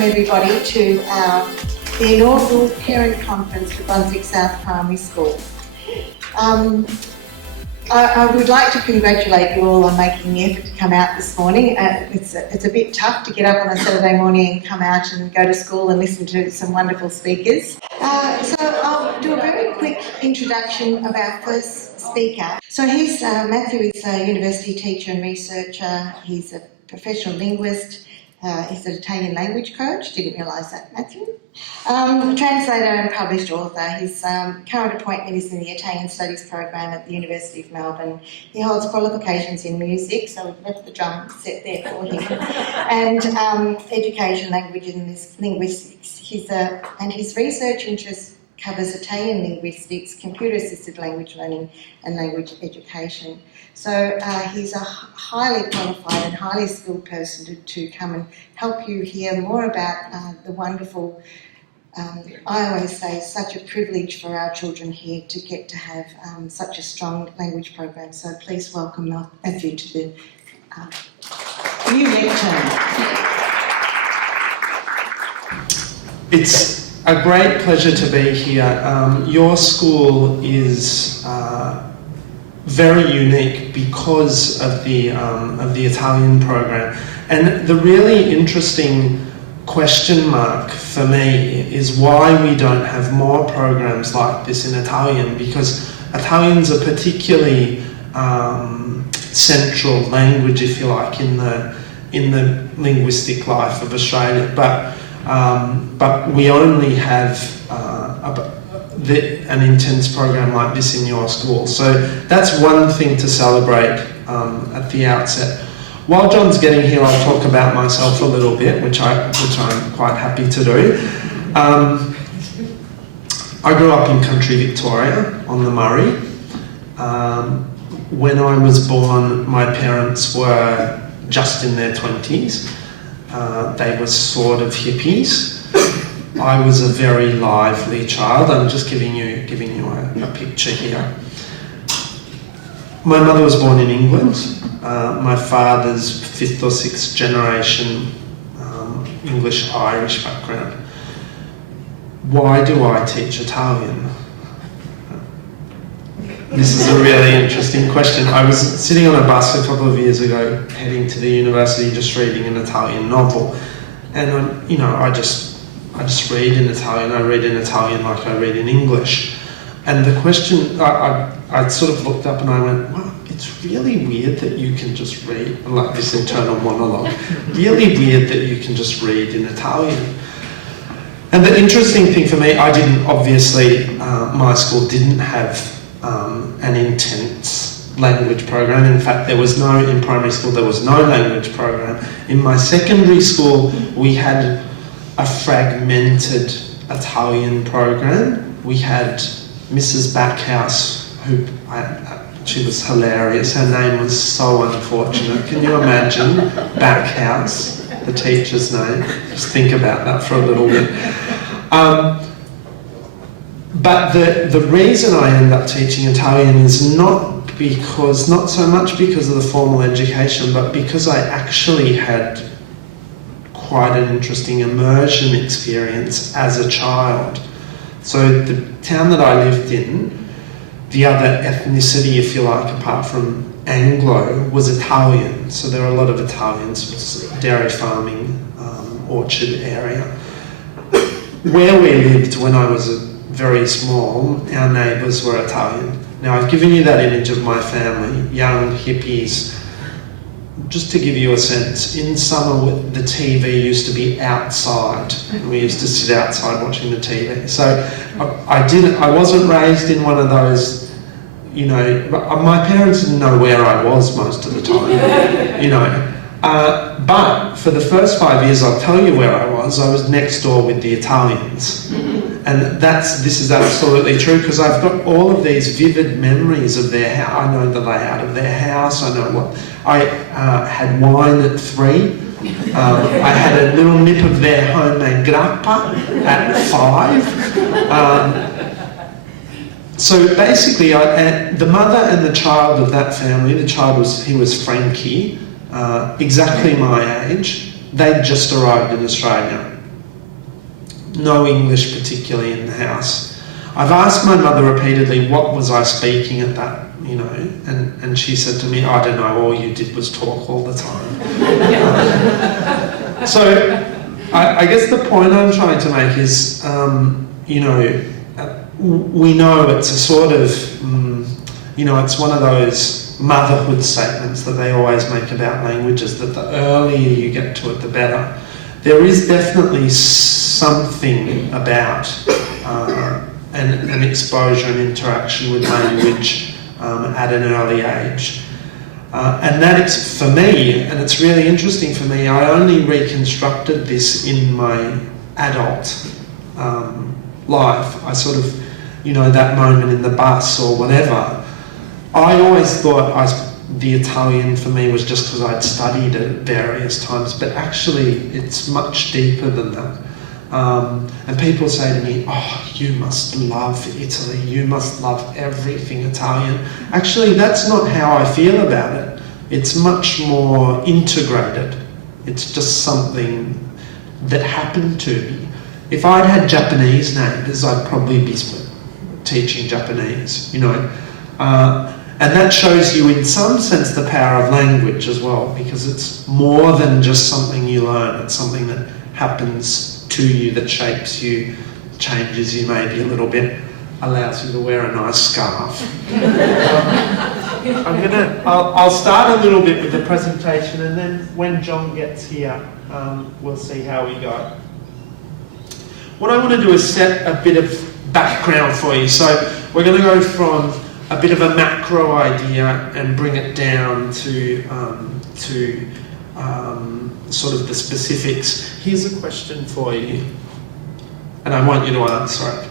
welcome everybody to the inaugural parent conference for Brunswick South Primary School. I would like to congratulate you all on making the effort to come out this morning. It's a bit tough to get up on a Saturday morning and come out and go to school and listen to some wonderful speakers. So I'll do a very quick introduction of our first speaker. So Matthew is a university teacher and researcher. He's a professional linguist. He's an Italian language coach. Didn't realise that, Matthew. Translator and published author. His current appointment is in the Italian Studies program at the University of Melbourne. He holds qualifications in music, so we've left the drum set there for him, and education, languages and linguistics. And his research interest covers Italian linguistics, computer-assisted language learning and language education. So he's a highly qualified and highly skilled person to come and help you hear more about the wonderful, I always say, it's such a privilege for our children here to get to have such a strong language program. So please welcome Matthew to the new lectern. It's a great pleasure to be here. Your school is very unique because of the Italian program, and the really interesting question mark for me is why we don't have more programs like this in Italian, because Italian's a particularly central language, if you like, in the linguistic life of Australia, but we only have an intense program like this in your school. So that's one thing to celebrate at the outset. While John's getting here, I'll talk about myself a little bit, which I'm quite happy to do. I grew up in country Victoria on the Murray. When I was born, my parents were just in their 20s. They were sort of hippies. I was a very lively child. I'm just giving you a picture here. My mother was born in England. My father's 5th or 6th generation English-Irish background. Why do I teach Italian? This is a really interesting question. I was sitting on a bus a couple of years ago, heading to the university, just reading an Italian novel, and I just read in Italian. I read in Italian like I read in English. And the question, I sort of looked up and I went, well, it's really weird that you can just read, like this internal monologue, really weird that you can just read in Italian. And the interesting thing for me, my school didn't have an intense language program. In fact, in primary school, there was no language program. In my secondary school, we had a fragmented Italian program. We had Mrs. Backhouse, she was hilarious. Her name was so unfortunate. Can you imagine Backhouse, the teacher's name? Just think about that for a little bit. But the reason I ended up teaching Italian is not so much because of the formal education, but because I actually had quite an interesting immersion experience as a child. So the town that I lived in, the other ethnicity, if you like, apart from Anglo, was Italian. So there are a lot of Italians. It was a dairy farming, orchard area. Where we lived when I was very small, our neighbours were Italian. Now I've given you that image of my family, young hippies. Just to give you a sense, in summer the TV used to be outside. We used to sit outside watching the TV. So I wasn't raised in one of those, my parents didn't know where I was most of the time, But for the first 5 years, I'll tell you where I was next door with the Italians. And this is absolutely true, because I've got all of these vivid memories of their house. I know the layout of their house. I know what I had wine at 3. I had a little nip of their homemade grappa at 5. So basically, the mother and the child of that family, he was Frankie, exactly my age. They'd just arrived in Australia. no English particularly in the house. I've asked my mother repeatedly, what was I speaking at that, you know, and she said to me, I don't know, all you did was talk all the time. So I guess the point I'm trying to make is, you know, we know it's a sort of, you know, it's one of those motherhood statements that they always make about languages, that the earlier you get to it, the better. There is definitely something about an exposure and interaction with language at an early age. And that is, for me, and it's really interesting for me, I only reconstructed this in my adult life. I sort of, you know, that moment in the bus or whatever, I always thought the Italian for me was just because I'd studied it various times, but actually it's much deeper than that. And people say to me, oh, you must love Italy, you must love everything Italian. Actually, that's not how I feel about it. It's much more integrated. It's just something that happened to me. If I'd had Japanese neighbours, I'd probably be teaching Japanese, you know. And that shows you in some sense the power of language as well, because it's more than just something you learn. It's something that happens to you, that shapes you, changes you maybe a little bit, allows you to wear a nice scarf. I'll start a little bit with the presentation, and then when John gets here, we'll see how we go. What I want to do is set a bit of background for you. So we're going to go from a bit of a macro idea and bring it down to sort of the specifics. Here's a question for you, and I want you to answer it.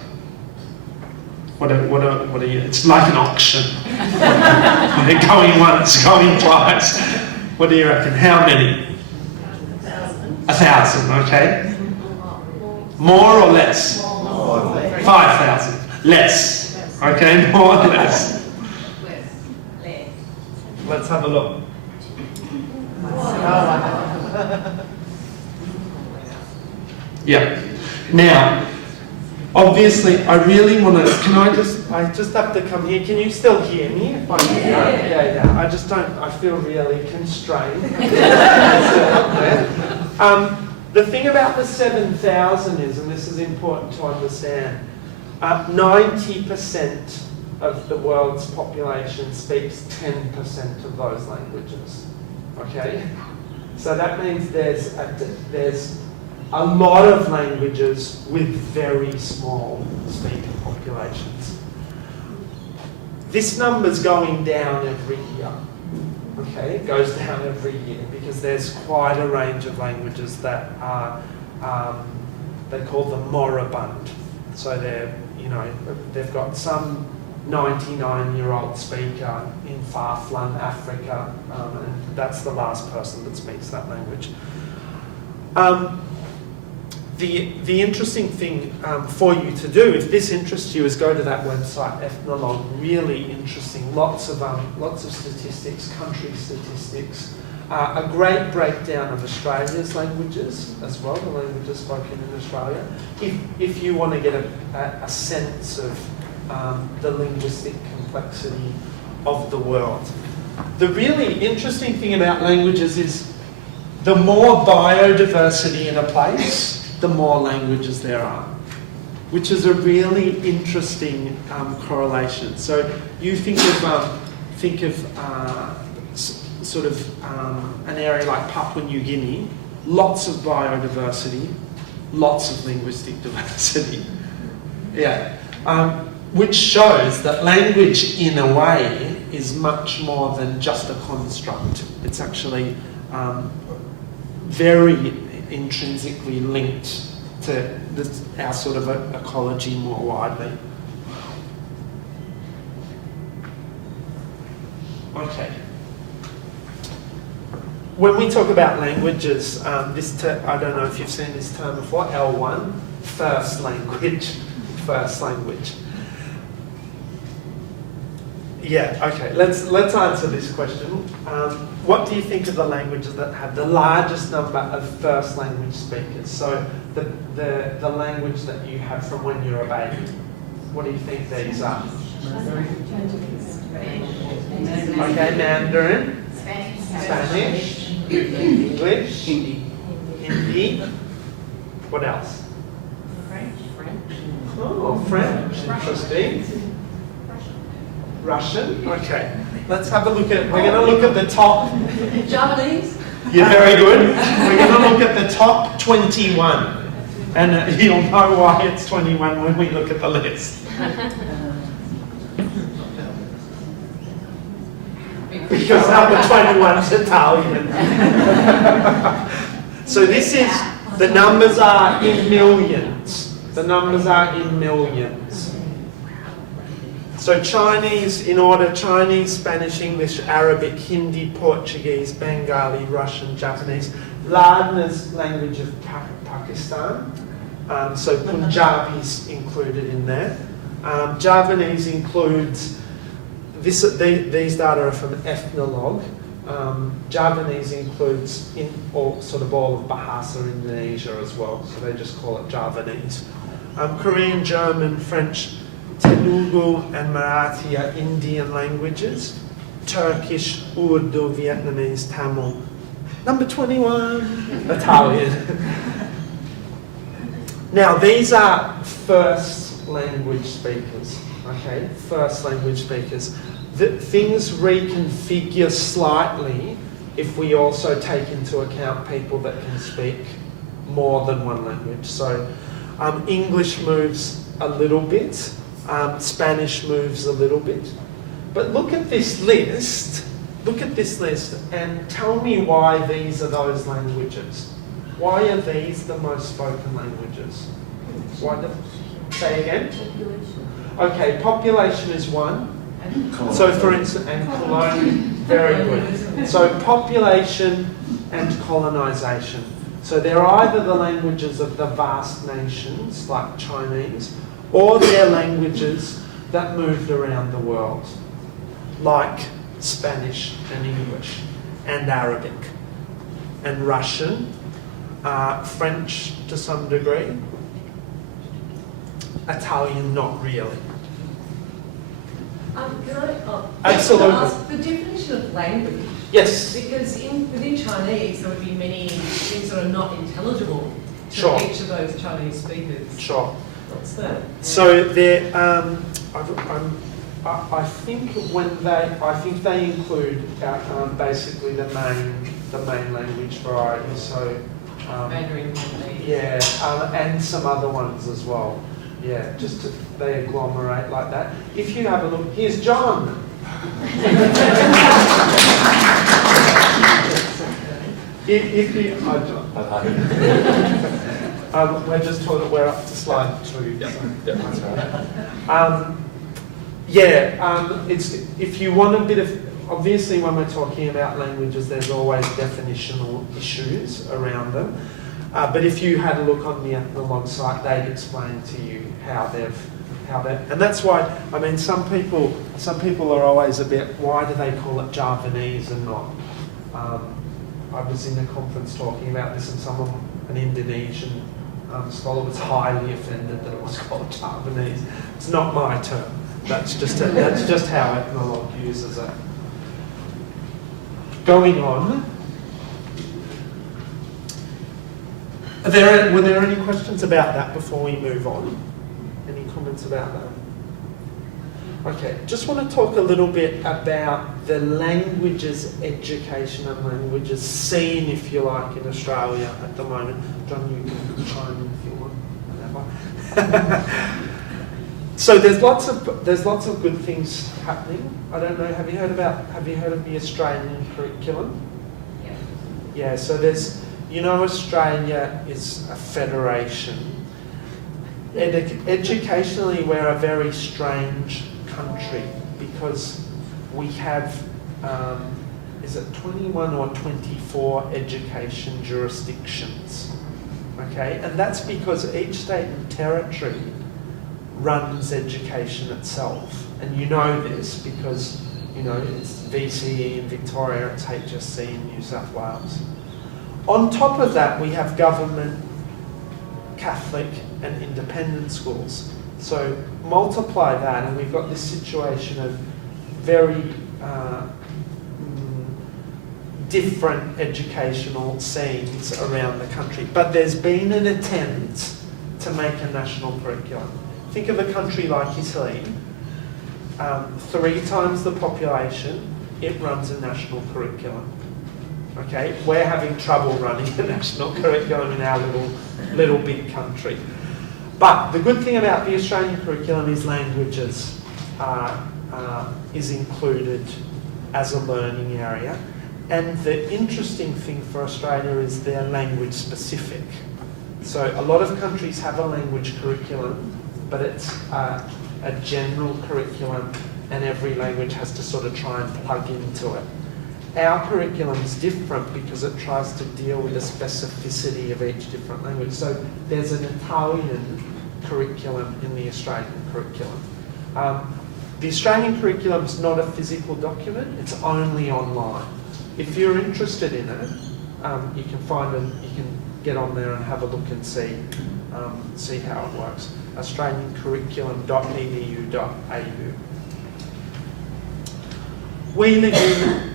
What are you? It's like an auction. Going once, going twice. What do you reckon? How many? 1,000. Okay. More or less? 5,000. Less. Okay, more or less. Let's have a look. Yeah. Now, obviously, I really want to. I just have to come here. Can you still hear me? Yeah. I just don't. I feel really constrained. The thing about the 7,000 is, and this is important to understand, 90% of the world's population speaks 10% of those languages. Okay? So that means there's a lot of languages with very small speaking populations. This number's going down every year. Okay, it goes down every year because there's quite a range of languages that are, they call them moribund. So they've got some 99-year-old speaker in far-flung Africa, and that's the last person that speaks that language. The interesting thing for you to do, if this interests you, is go to that website, Ethnologue. Really interesting, lots of statistics, country statistics, a great breakdown of Australia's languages as well, the languages spoken in Australia. If you want to get a sense of the linguistic complexity of the world. The really interesting thing about languages is the more biodiversity in a place, the more languages there are, which is a really interesting correlation. So you think of an area like Papua New Guinea, lots of biodiversity, lots of linguistic diversity. Yeah, which shows that language, in a way, is much more than just a construct. It's actually very intrinsically linked to our sort of ecology more widely. Okay. When we talk about languages, I don't know if you've seen this term before, L1, first language. Yeah, okay, let's answer this question. What do you think of the languages that have the largest number of first language speakers? So the language that you have from when you're a baby? What do you think these are? Okay, Mandarin, Spanish, English, Hindi. What else? Oh, French. Interesting. Russian. Okay. Let's have a look at. We're going to look at the top. Japanese. You're very good. We're going to look at the top 21, and you'll know why it's 21 when we look at the list. Because number 21 is Italian. So this is, the numbers are in millions. The numbers are in millions. So Chinese, in order, Chinese, Spanish, English, Arabic, Hindi, Portuguese, Bengali, Russian, Japanese. Lardner's language of Pakistan. So Punjabi is included in there. Javanese includes, these data are from Ethnologue. Javanese includes all of Bahasa Indonesia as well, so they just call it Javanese. Korean, German, French, Telugu and Marathi are Indian languages. Turkish, Urdu, Vietnamese, Tamil. Number 21, Italian. Now these are first language speakers, okay? First language speakers. Things reconfigure slightly if we also take into account people that can speak more than one language. So English moves a little bit, Spanish moves a little bit. But look at this list, and tell me why these are those languages. Why are these the most spoken languages? Say again? Okay, population is one. So for instance, and colonial, very good. So population and colonisation. So they're either the languages of the vast nations, like Chinese, or they're languages that moved around the world, like Spanish and English, and Arabic, and Russian, French to some degree, Italian not really. Can I Absolutely. ask the definition of language? Yes. Because within Chinese there would be many things that are not intelligible to Sure. each of those Chinese speakers. Sure. What's that? So they're, I think they include basically the main language variety. So Mandarin, Cantonese. yeah, and some other ones as well. Yeah, they agglomerate like that. If you have a look, here's John. if you, John. We're just told that we're up to slide 2. It's if you want a bit of, obviously when we're talking about languages, there's always definitional issues around them. But if you had a look on the Ethnologue site, they'd explain to you how they've, and that's why, I mean, some people are always a bit, why do they call it Javanese and not? I was in a conference talking about this, and an Indonesian scholar was highly offended that it was called Javanese. It's not my term. That's just how Ethnologue uses it. Going on. Were there any questions about that before we move on? Any comments about that? Okay, just want to talk a little bit about the languages education and languages scene, if you like, in Australia at the moment. John, you can chime in if you want. Whatever. So there's lots of good things happening. I don't know. Have you heard of the Australian curriculum? Yeah. Yeah. So there's. You know, Australia is a federation. Educationally, we're a very strange country because we have, is it 21 or 24 education jurisdictions? Okay, and that's because each state and territory runs education itself. And you know this because, you know, it's VCE in Victoria, it's HSC in New South Wales. On top of that, we have government Catholic and independent schools. So multiply that and we've got this situation of very different educational scenes around the country. But there's been an attempt to make a national curriculum. Think of a country like Italy, 3 times the population, it runs a national curriculum. Okay, we're having trouble running a national curriculum in our little big country. But the good thing about the Australian curriculum is languages is included as a learning area. And the interesting thing for Australia is they're language specific. So a lot of countries have a language curriculum, but it's a general curriculum and every language has to sort of try and plug into it. Our curriculum is different because it tries to deal with the specificity of each different language. So there's an Italian curriculum in the Australian curriculum. The Australian curriculum is not a physical document, it's only online. If you're interested in it, you can find it, you can get on there and have a look and see how it works. australiancurriculum.edu.au. We live in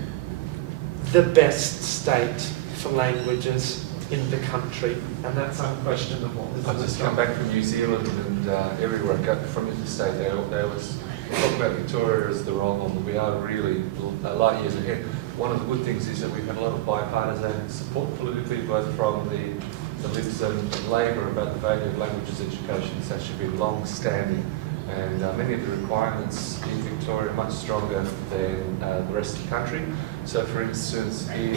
the best state for languages in the country, and that's unquestionable. I've just come back from New Zealand and everywhere I go from interstate, they always talk about Victoria as the wrong one, but we are really a light years ahead. One of the good things is that we've had a lot of bipartisan support politically, both from the Libs and Labor about the value of languages education. It's actually been long-standing, and many of the requirements in Victoria are much stronger than the rest of the country. So, for instance, in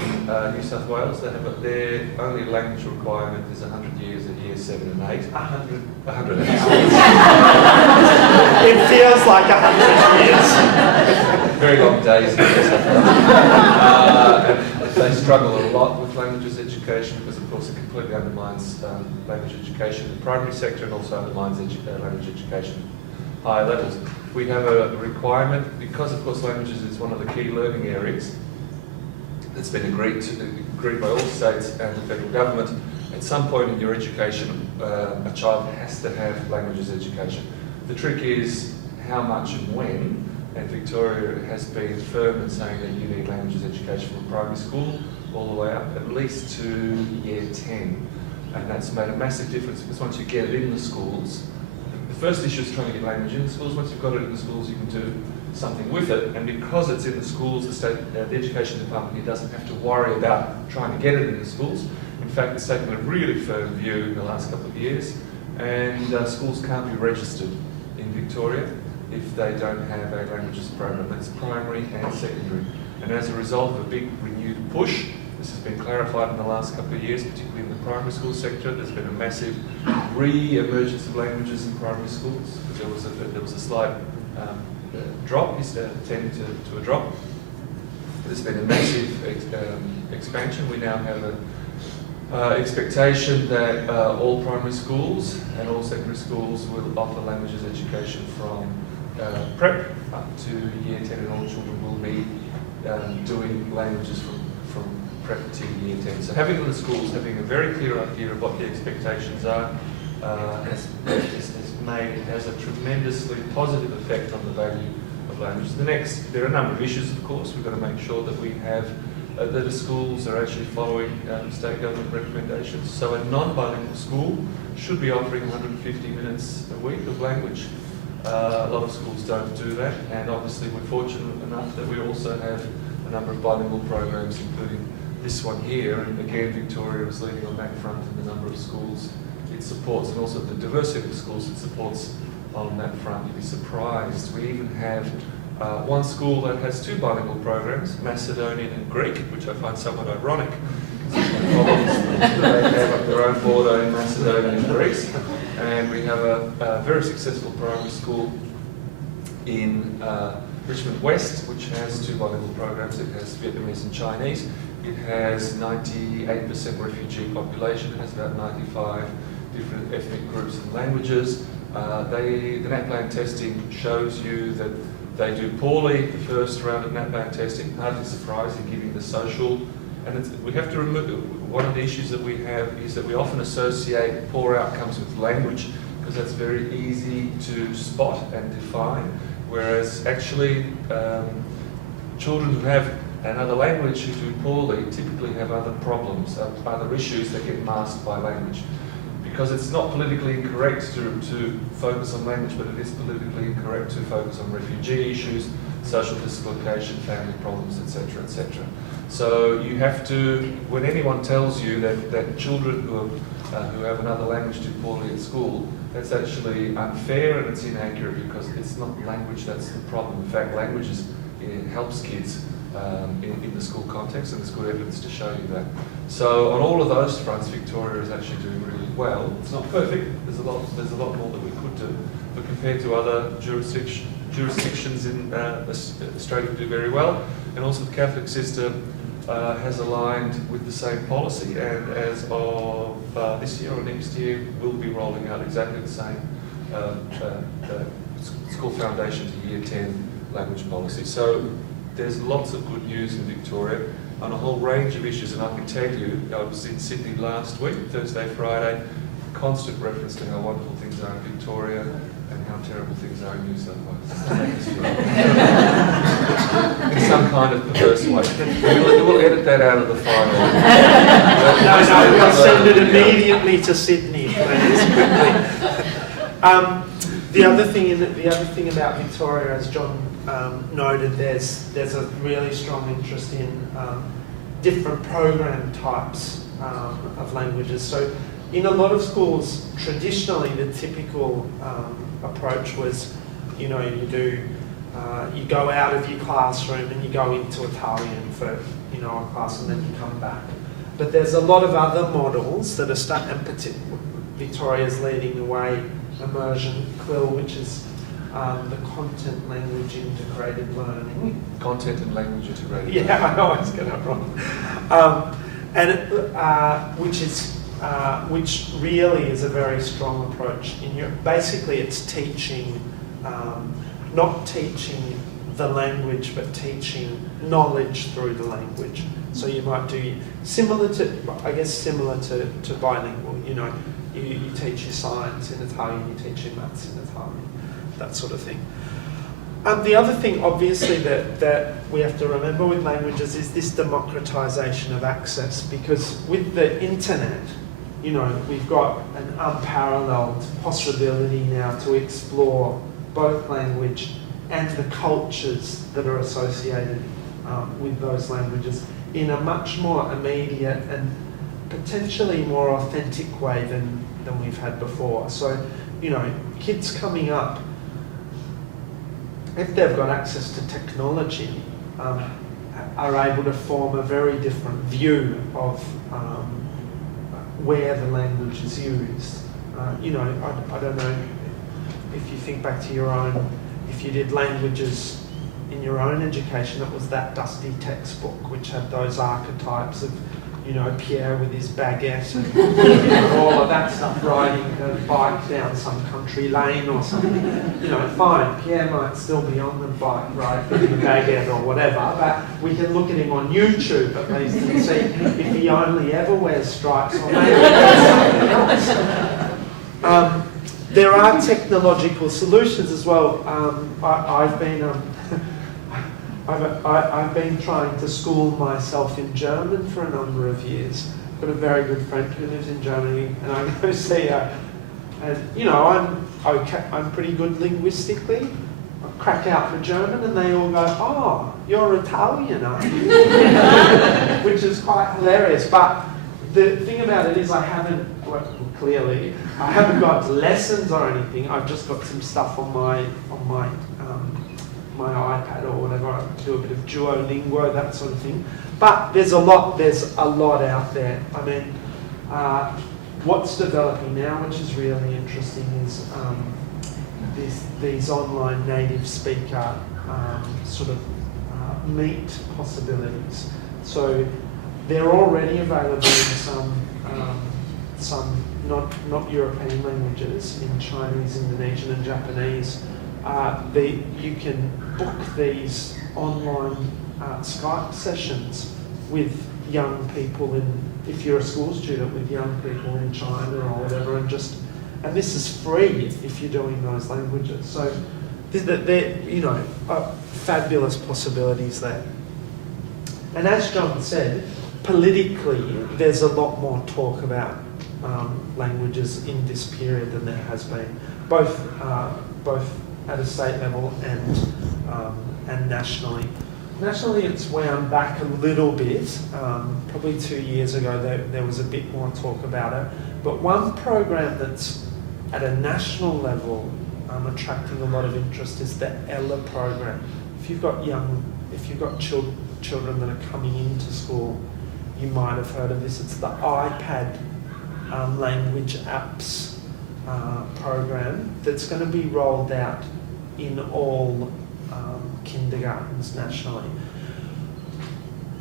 New South Wales, they have their only language requirement is 100 years at year 7 and 8. 100 years. It feels like 100 years. Very long days. And they struggle a lot with languages education because, of course, it completely undermines language education in the primary sector and also undermines language education at higher levels. We have a requirement, because, of course, languages is one of the key learning areas that's been agreed by all states and the federal government. At some point in your education, a child has to have languages education. The trick is how much and when, and Victoria has been firm in saying that you need languages education from primary school all the way up at least to year 10. And that's made a massive difference because once you get it in the schools, the first issue is trying to get language in the schools. Once you've got it in the schools, you can do something with it, and because it's in the schools, the education department doesn't have to worry about trying to get it in the schools. In fact, it's taken a really firm view in the last couple of years, and schools can't be registered in Victoria if they don't have a languages program. That's primary and secondary. And as a result of a big renewed push, this has been clarified in the last couple of years, particularly in the primary school sector. There's been a massive re-emergence of languages in primary schools. There was a slight drop, is tending to a drop. There's been a massive expansion. We now have an expectation that all primary schools and all secondary schools will offer languages education from prep up to year 10, and all children will be doing languages from prep to year 10. So having in the schools, having a very clear idea of what the expectations are, has a tremendously positive effect on the value of language. There are a number of issues, of course. We've got to make sure that we have that the schools are actually following state government recommendations. So a non-bilingual school should be offering 150 minutes a week of language. A lot of schools don't do that, and obviously we're fortunate enough that we also have a number of bilingual programs, including this one here, and again Victoria is leading on that front in the number of schools it supports, and also the diversity of schools it supports on that front. You'd be surprised. We even have one school that has 2 bilingual programs, Macedonian and Greek, which I find somewhat ironic, because they have their own border in Macedonia and Greece. And we have a very successful primary school in Richmond West, which has 2 bilingual programs. It has Vietnamese and Chinese. It has 98% refugee population. It has about 95 different ethnic groups and languages. The NAPLAN testing shows you that they do poorly the first round of NAPLAN testing, hardly surprising given the social and we have to remove, one of the issues that we have is that we often associate poor outcomes with language, because that's very easy to spot and define, whereas actually children who have another language who do poorly typically have other problems, other issues that get masked by language. Because it's not politically incorrect to focus on language, but it is politically incorrect to focus on refugee issues, social dislocation, family problems, etc., etc. So you have to, when anyone tells you that children who have another language do poorly at school, that's actually unfair and it's inaccurate, because it's not language that's the problem. In fact, language helps kids in the school context, and there's good evidence to show you that. So on all of those fronts, Victoria is actually doing really well. It's not perfect. There's a lot more that we could do, but compared to other jurisdictions in Australia, we do very well. And also the Catholic system has aligned with the same policy, and as of this year or next year, we'll be rolling out exactly the same school foundation to year 10 language policy. So there's lots of good news in Victoria on a whole range of issues, and I can tell you, I was in Sydney last week, Thursday, Friday, constant reference to how wonderful things are in Victoria and how terrible things are in New South Wales. In some kind of perverse way. We'll edit that out of the final. No, we'll send it immediately to Sydney, please, quickly. The other thing about Victoria, as John noted, there's a really strong interest in different program types of languages. So in a lot of schools, traditionally the typical approach was, you go out of your classroom and you go into Italian for a class, and then you come back. But there's a lot of other models that are Victoria's leading the way. Immersion, CLIL, which is the content language integrated learning. Content and language integrated learning. Yeah, I always get that wrong. Which really is a very strong approach. Basically, it's teaching, not teaching the language, but teaching knowledge through the language. So you might do similar to bilingual. You teach your science in Italian, you teach your maths in Italian, that sort of thing. The other thing, obviously, that we have to remember with languages is this democratisation of access, because with the internet, we've got an unparalleled possibility now to explore both language and the cultures that are associated with those languages in a much more immediate and potentially more authentic way than we've had before. So, kids coming up, if they've got access to technology, are able to form a very different view of where the language is used. I don't know if you think back to your own, if you did languages in your own education, it was that dusty textbook which had those archetypes of Pierre with his baguette and all of that stuff, riding a bike down some country lane or something. Fine, Pierre might still be on the bike riding with the baguette or whatever, but we can look at him on YouTube at least and see if he only ever wears stripes or maybe something else. There are technological solutions as well. I've been trying to school myself in German for a number of years. I've got a very good friend who lives in Germany, and I go see her, and I'm pretty good linguistically. I crack out for German, and they all go, "Oh, you're Italian, aren't you?" Which is quite hilarious. But the thing about it is, I haven't got lessons or anything. I've just got some stuff on my iPad or whatever. I do a bit of Duolingo, that sort of thing. But there's a lot out there. I mean, what's developing now, which is really interesting, is these online native speaker meet possibilities. So they're already available in some not European languages, in Chinese, Indonesian and Japanese. You can book these online Skype sessions with young people if you're a school student with young people in China or whatever, and this is free if you're doing those languages. So there, fabulous possibilities there. And as John said, politically, there's a lot more talk about languages in this period than there has been, both at a state level and nationally. Nationally, it's wound back a little bit. Probably 2 years ago, there was a bit more talk about it. But one program that's at a national level attracting a lot of interest is the Ella program. If you've got children that are coming into school, you might have heard of this. It's the iPad language apps program that's going to be rolled out in all kindergartens nationally.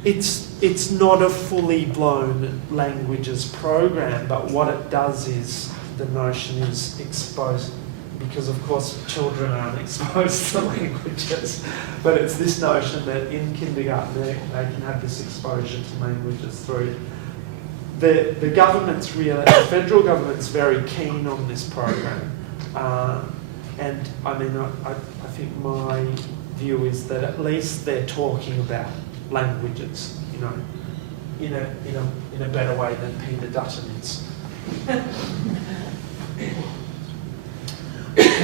It's not a fully blown languages program, but what it does is the notion is exposed, because of course children aren't exposed to languages, but it's this notion that in kindergarten they can have this exposure to languages through. The government's the federal government's very keen on this program, and I mean I think my view is that at least they're talking about languages, in a better way than Peter Dutton is.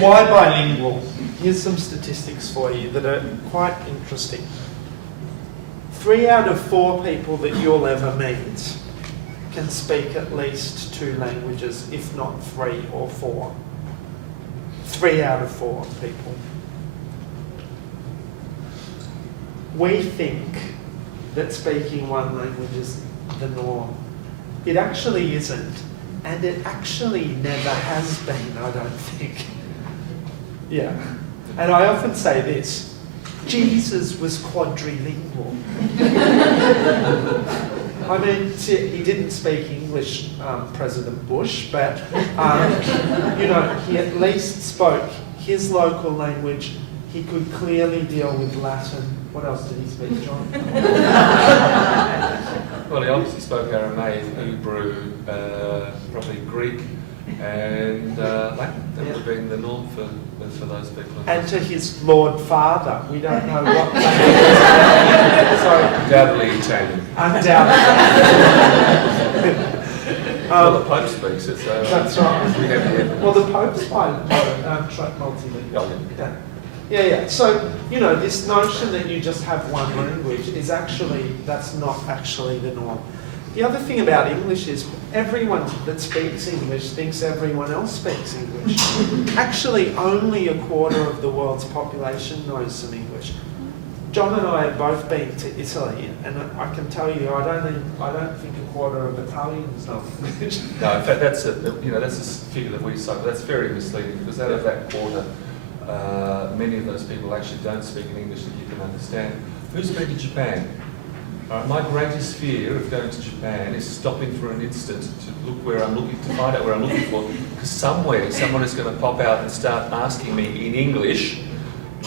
Why bilingual? Here's some statistics for you that are quite interesting. 3 out of 4 people that you'll ever meet can speak at least 2 languages, if not 3 or 4. 3 out of 4 people. We think that speaking one language is the norm. It actually isn't, and it actually never has been, I don't think. Yeah. And I often say this, Jesus was quadrilingual. I mean, he didn't speak English, President Bush, but, he at least spoke his local language. He could clearly deal with Latin. What else did he speak, John? Well, he obviously spoke Aramaic, Hebrew, probably Greek, and Latin. That would have been the norm for those people. And to his Lord Father, we don't know what language. Sorry. Undoubtedly Italian. Undoubtedly. Well, the Pope speaks it, so... That's right. We have the well, the Pope's multilingual. Yeah. So, this notion that you just have one language is that's not actually the norm. The other thing about English is everyone that speaks English thinks everyone else speaks English. Actually, only 1/4 of the world's population knows some English. John and I have both been to Italy, and I can tell you, I don't think 1/4 of Italians know English. No, in fact, that's a figure that we cite, but that's very misleading, because out of that 1/4, many of those people actually don't speak an English that you can understand. Who's been to Japan? My greatest fear of going to Japan is stopping for an instant to look where I'm looking, to find out where I'm looking for, because somewhere someone is going to pop out and start asking me in English,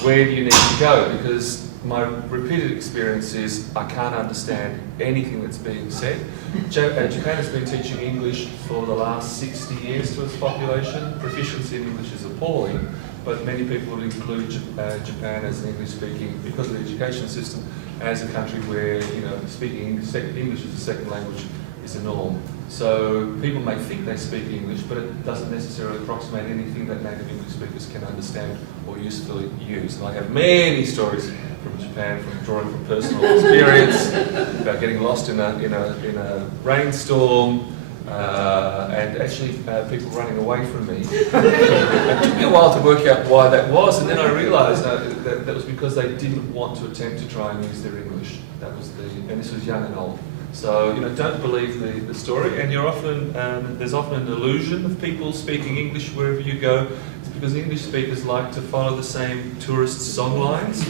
where do you need to go? Because my repeated experience is I can't understand anything that's being said. Japan has been teaching English for the last 60 years to its population. Proficiency in English is appalling, but many people would include Japan as an English-speaking, because of the education system, as a country where speaking English as a second language is the norm. So people may think they speak English, but it doesn't necessarily approximate anything that native English speakers can understand or usefully use. And I have many stories from Japan, drawing from personal experience, about getting lost in a rainstorm, and actually people running away from me. It took me a while to work out why that was, and then I realised that was because they didn't want to attempt to try and use their English. And this was young and old. So don't believe the story, and there's often an illusion of people speaking English wherever you go. It's because English speakers like to follow the same tourist song lines.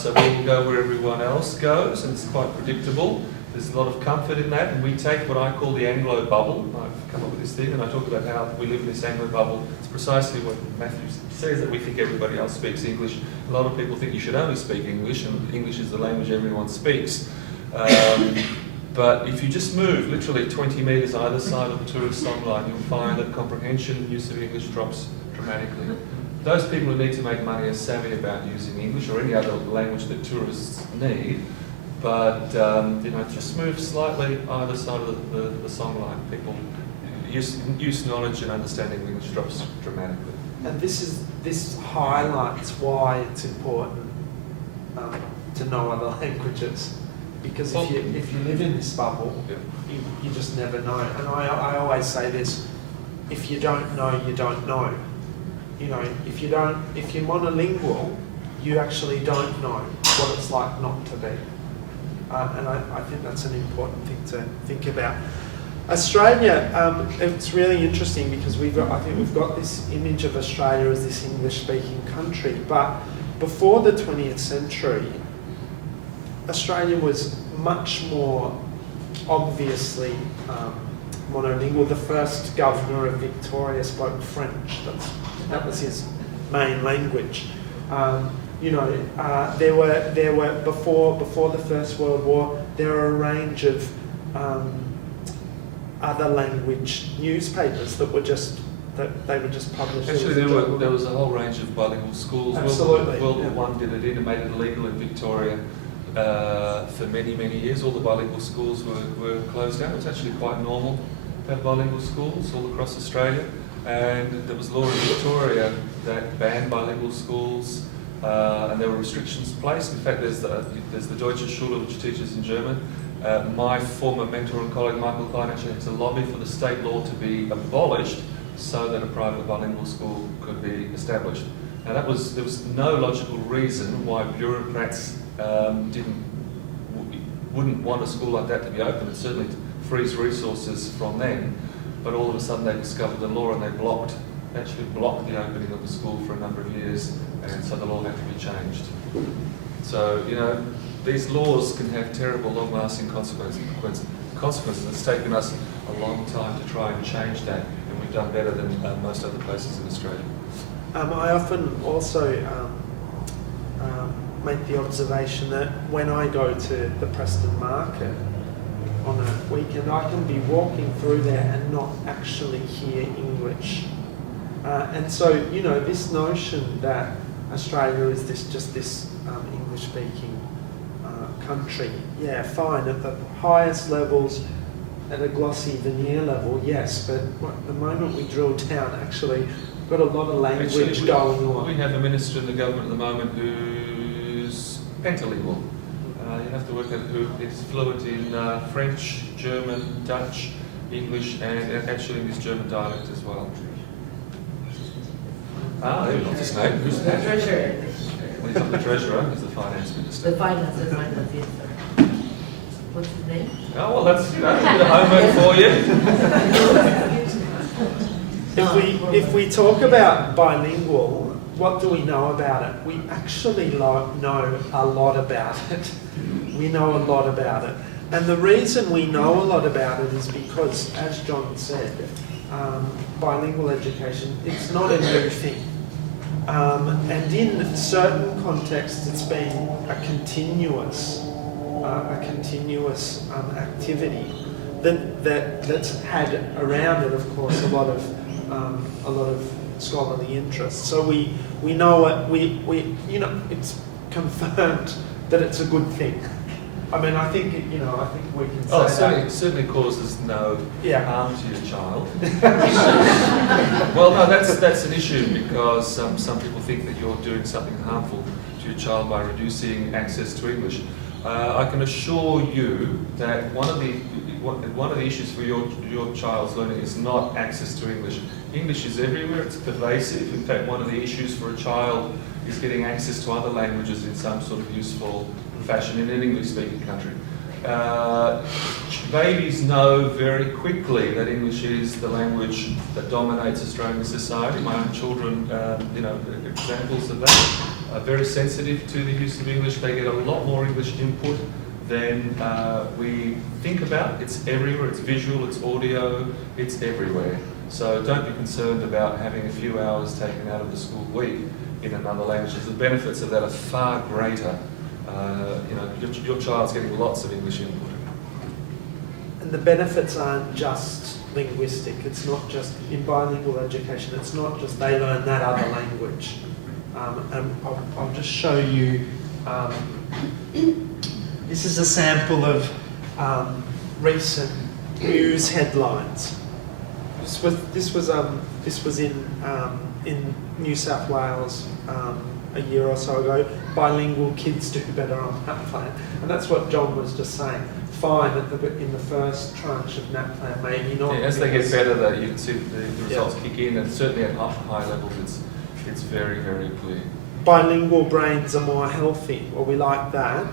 So we will go where everyone else goes, and it's quite predictable. There's a lot of comfort in that, and we take what I call the Anglo bubble. I've come up with this thing, and I talk about how we live in this Anglo bubble. It's precisely what Matthew says, that we think everybody else speaks English. A lot of people think you should only speak English, and English is the language everyone speaks. But if you just move literally 20 metres either side of the tourist songline, you'll find that comprehension and use of English drops dramatically. Those people who need to make money are savvy about using English or any other language that tourists need, but just move slightly either side of the songline. People use knowledge and understanding of English drops dramatically. And this highlights why it's important to know other languages, because if you live in this bubble, you just never know. And I always say this: if you don't know, you don't know. You know, if you're monolingual, you actually don't know what it's like not to be. And I think that's an important thing to think about. Australia, it's really interesting because I think we've got this image of Australia as this English-speaking country, but before the 20th century, Australia was much more obviously monolingual. The first governor of Victoria spoke French. That was his main language. There were before the First World War, there were a range of other language newspapers that were just published. Actually, there was a whole range of bilingual schools. Absolutely. World War I did it in and made it illegal in Victoria for many, many years. All the bilingual schools were closed down. It was actually quite normal to have bilingual schools all across Australia. And there was law in Victoria that banned bilingual schools, and there were restrictions placed. In fact, there's the Deutsche Schule, which teaches in German. My former mentor and colleague Michael Klein actually had to lobby for the state law to be abolished so that a private bilingual school could be established. Now there was no logical reason why bureaucrats wouldn't want a school like that to be open. It certainly frees resources from them. But all of a sudden they discovered the law and they actually blocked the opening of the school for a number of years, and so the law had to be changed. So, these laws can have terrible long-lasting consequences. It's taken us a long time to try and change that, and we've done better than most other places in Australia. I often also make the observation that when I go to the Preston market on a weekend, I can be walking through there and not actually hear English. And so, this notion that Australia is this English-speaking country, yeah, fine, at the highest levels, at a glossy veneer level, yes, but the moment we drill down, actually, we've got a lot of language going on. We have a minister in the government at the moment who's pentalingual. You have to work out who is fluent in French, German, Dutch, English, and actually in his German dialect as well. What's his name? Who's that? Treasurer. Well, he's not the treasurer, he's the finance minister. The finance minister. What's his name? Oh, well, that's a bit of homework for you. If we talk about bilingual, what do we know about it? We actually know a lot about it. We know a lot about it. And the reason we know a lot about it is because, as John said, bilingual education, it's not a new thing. And in certain contexts, it's been a continuous activity that's had around it, of course, a lot of scholarly interest. So we know it. It's confirmed that it's a good thing. I mean, I think we can say it certainly causes no harm to your child. Yeah. Well, no, that's an issue because some people think that you're doing something harmful to your child by reducing access to English. I can assure you that one of the issues for your child's learning is not access to English. English is everywhere, it's pervasive. In fact, one of the issues for a child is getting access to other languages in some sort of useful fashion in an English-speaking country. Babies know very quickly that English is the language that dominates Australian society. My own children, examples of that, are very sensitive to the use of English. They get a lot more English input than we think about. It's everywhere, it's visual, it's audio, it's everywhere. So don't be concerned about having a few hours taken out of the school week in another language. The benefits of that are far greater. Your child's getting lots of English input. and the benefits aren't just linguistic. It's not just in bilingual education. It's not just they learn that other language. And I'll just show you. This is a sample of recent news headlines. This was in New South Wales a year or so ago. Bilingual kids do better on NAPLAN, and that's what John was just saying. Fine in the first tranche of NAPLAN, maybe not. Yeah, as they get better, you can see the results kick in, and certainly at high levels, it's very, very clear. Bilingual brains are more healthy. Well, we like that.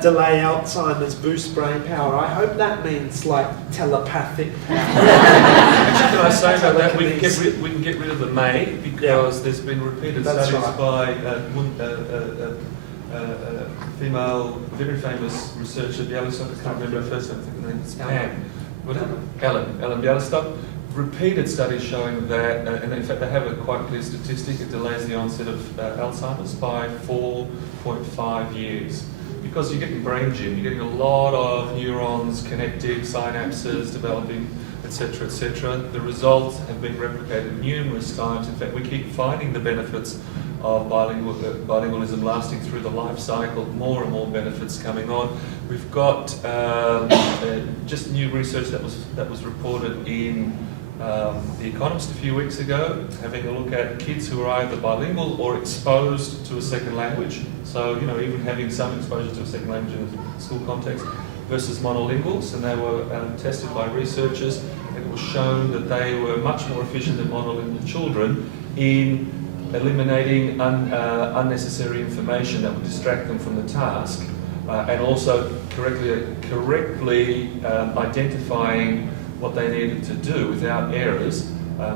Delay Alzheimer's, boost brain power. I hope that means like telepathic power. Actually, can I say about that? We can get rid of the may, because there's been repeated studies by a female, very famous researcher, Bialystok. I can't remember her first name. I think the name is Pam. Ellen Bialystok. Repeated studies showing that, and in fact they have a quite clear statistic, it delays the onset of Alzheimer's by 4.5 years. Because you're getting brain gym, you're getting a lot of neurons connecting, synapses developing, etc., etc. The results have been replicated numerous times. In fact, we keep finding the benefits of bilingualism lasting through the life cycle, more and more benefits coming on. We've got just new research that was reported in The Economist a few weeks ago, having a look at kids who are either bilingual or exposed to a second language. So, even having some exposure to a second language in a school context versus monolinguals, and they were tested by researchers, and it was shown that they were much more efficient than monolingual children in eliminating unnecessary information that would distract them from the task, and also correctly identifying what they needed to do without errors.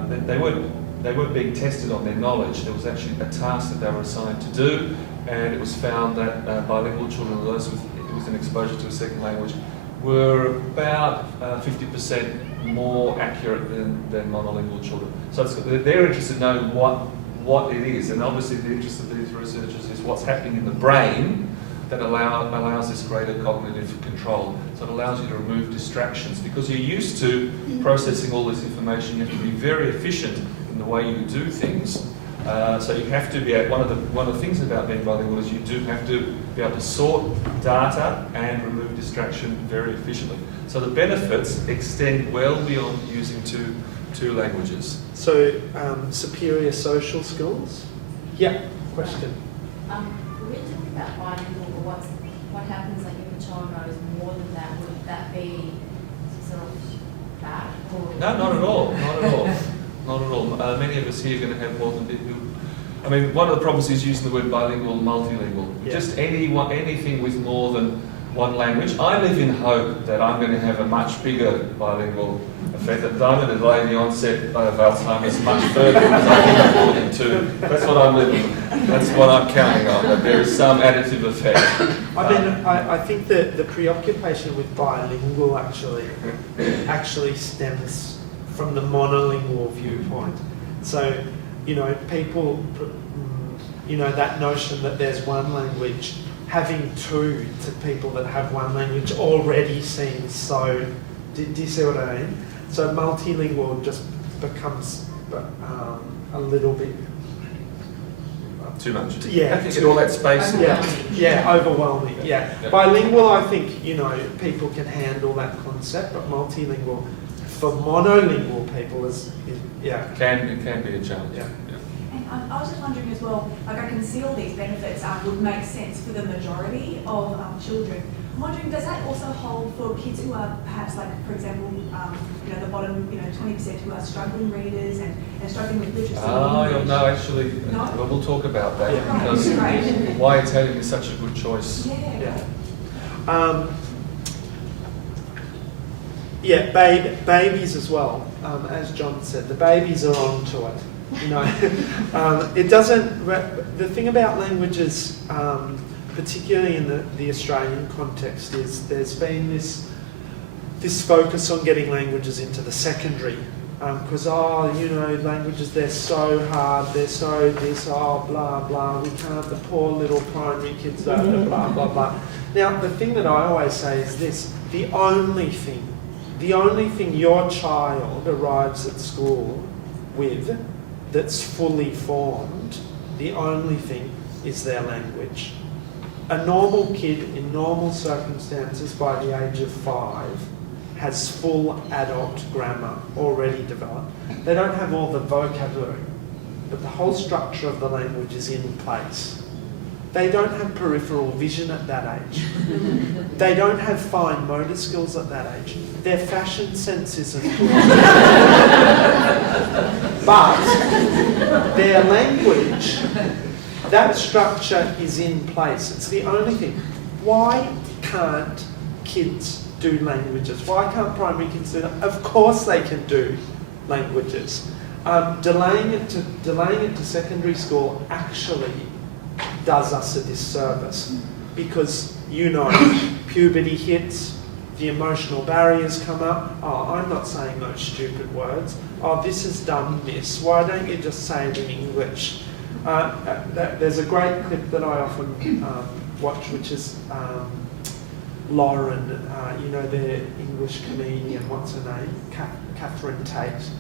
They weren't being tested on their knowledge. There was actually a task that they were assigned to do, and it was found that bilingual children, those with an exposure to a second language, were about 50% more accurate than monolingual children. So they're interested in knowing what it is, and obviously the interest of these researchers is what's happening in the brain that allows this greater cognitive control. So it allows you to remove distractions, because you're used to processing all this information. You have to be very efficient in the way you do things. So you have to be one of the things about being bilingual is you do have to be able to sort data and remove distraction very efficiently. So the benefits extend well beyond using two languages. So superior social skills? Yeah, question. We're talking about bilingual, but what happens like if a child knows more than that? Would that be sort of bad? Or No, not at all. Not at all. Not at all. Many of us here are going to have more than people. I mean, one of the problems is using the word bilingual, multilingual. Yeah. Just anything with more than one language. I live in hope that I'm going to have a much bigger bilingual effect, that I'm going to delay the onset of Alzheimer's much further because I think I'm more than two. That's what I'm living. That's what I'm counting on, that there is some additive effect. I think that the preoccupation with bilingual actually stems from the monolingual viewpoint. So, people, that notion that there's one language, having two to people that have one language already seems so. Do you see what I mean? So multilingual just becomes a little bit too much. Yeah. I think in all that space. Yeah, overwhelming. Yeah. Bilingual, I think people can handle that concept, but multilingual for monolingual people is it can be a challenge. Yeah. And I was just wondering as well, like I can see all these benefits would make sense for the majority of children. I'm wondering, does that also hold for kids who are perhaps like, for example, the bottom, 20% who are struggling readers and struggling with literacy? No, actually, well, we'll talk about that because why Italian is such a good choice. Babies as well. As John said, the babies are onto it. It doesn't. The thing about languages, particularly in the Australian context, is there's been this focus on getting languages into the secondary Because, languages, they're so hard, they're so this, blah, blah, we can't, the poor little primary kids, blah, blah, blah. Now, the thing that I always say is this, the only thing your child arrives at school with that's fully formed, the only thing is their language. A normal kid in normal circumstances by the age of 5 has full adult grammar already developed. They don't have all the vocabulary, but the whole structure of the language is in place. They don't have peripheral vision at that age. They don't have fine motor skills at that age. Their fashion sense isn't good. But their language, that structure is in place. It's the only thing. Why can't kids do languages? Why can't primary kids do that? Of course they can do languages. Delaying it to secondary school actually does us a disservice because, puberty hits, the emotional barriers come up. Oh, I'm not saying those stupid words. Oh, this is dumb, miss. Why don't you just say it in English? There's a great clip that I often watch, which is Lauren, the English comedian, what's her name? Catherine Tate.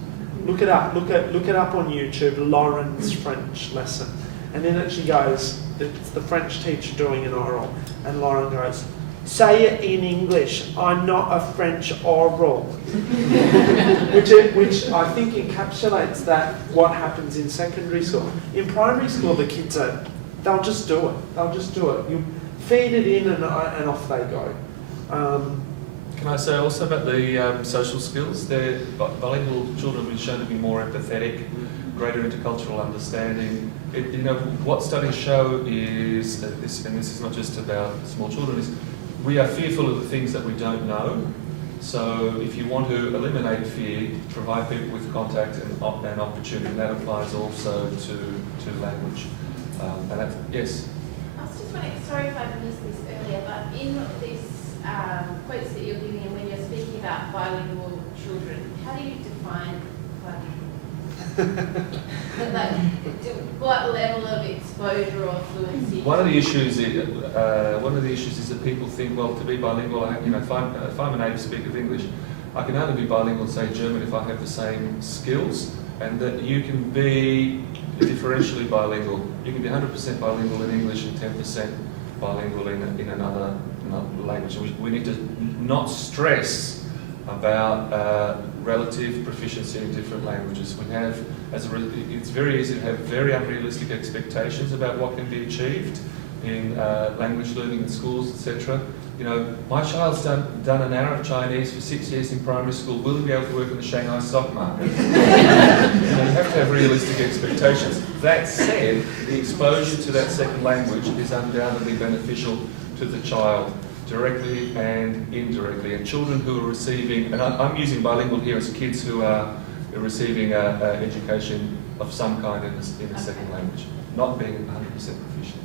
Look it up on YouTube, Lauren's French lesson. And then she goes, it's the French teacher doing an oral, and Lauren goes, say it in English, I'm not a French oral. which I think encapsulates what happens in secondary school. In primary school, the kids they'll just do it. You feed it in and off they go. Can I say also about the social skills? Bilingual children have been shown to be more empathetic, greater intercultural understanding. What studies show is, and this is not just about small children, is we are fearful of the things that we don't know. So if you want to eliminate fear, provide people with contact and opportunity, and that applies also to language. Yes? I was just wondering, sorry if I missed this earlier, but in these quotes that you're giving and when you're speaking about bilingual children, how do you define bilingual? What level of exposure or fluency? One of the issues is that people think, well, to be bilingual, if I'm a native speaker of English, I can only be bilingual, say German, if I have the same skills, and that you can be differentially bilingual. You can be 100% bilingual in English and 10% bilingual in another language. We need to not stress about relative proficiency in different languages. We have, it's very easy to have very unrealistic expectations about what can be achieved in language learning in schools, etc. My child's done an hour of Chinese for 6 years in primary school. Will he be able to work in the Shanghai stock market? You have to have realistic expectations. That said, the exposure to that second language is undoubtedly beneficial to the child, directly and indirectly. And children who are receiving, and I'm using bilingual here as kids who are receiving education of some kind in a second language, not being 100% proficient.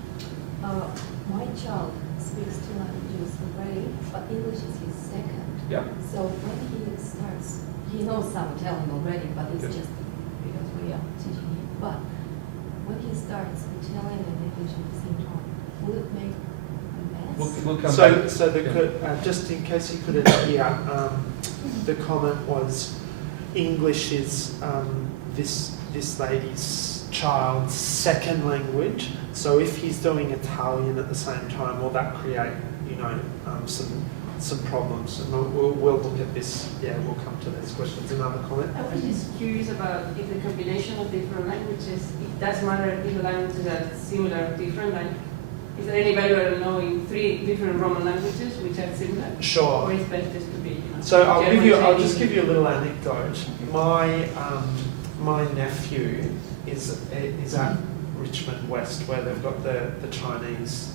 My child speaks 2 languages already, but English is his second. Yeah. So when he starts, he knows some Italian already, but it's just because we are teaching him. But when he starts Italian and English at the same time, will it make a mess? We'll come back. So just in case you couldn't hear, the comment was English is this lady's child's second language. So if he's doing Italian at the same time, will that create, some problems? And we'll look at this. Yeah, we'll come to this question. Another comment. I was just curious about if the combination of different languages, it does matter if the languages are similar or different. Like, is there any value in knowing 3 different Roman languages which are similar? Sure. Or is best just to be? So I'll just give you a little anecdote. My nephew is at Richmond West, where they've got the Chinese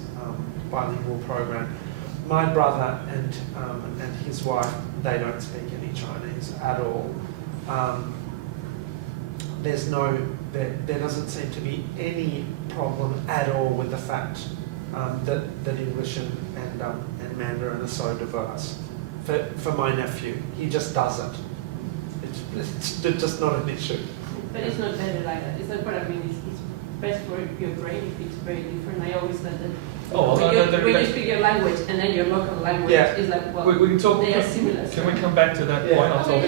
bilingual program. My brother and his wife, they don't speak any Chinese at all. There doesn't seem to be any problem at all with the fact that English and Mandarin are so diverse. For my nephew, he just doesn't. It's just not an issue. But it's not better like that. It's not what I mean. It's best for your brain if it's very different. I always thought that when you speak your language and then your local language is like, well, we can talk. they are similar. Can we come back to that Yeah. point? I'll talk.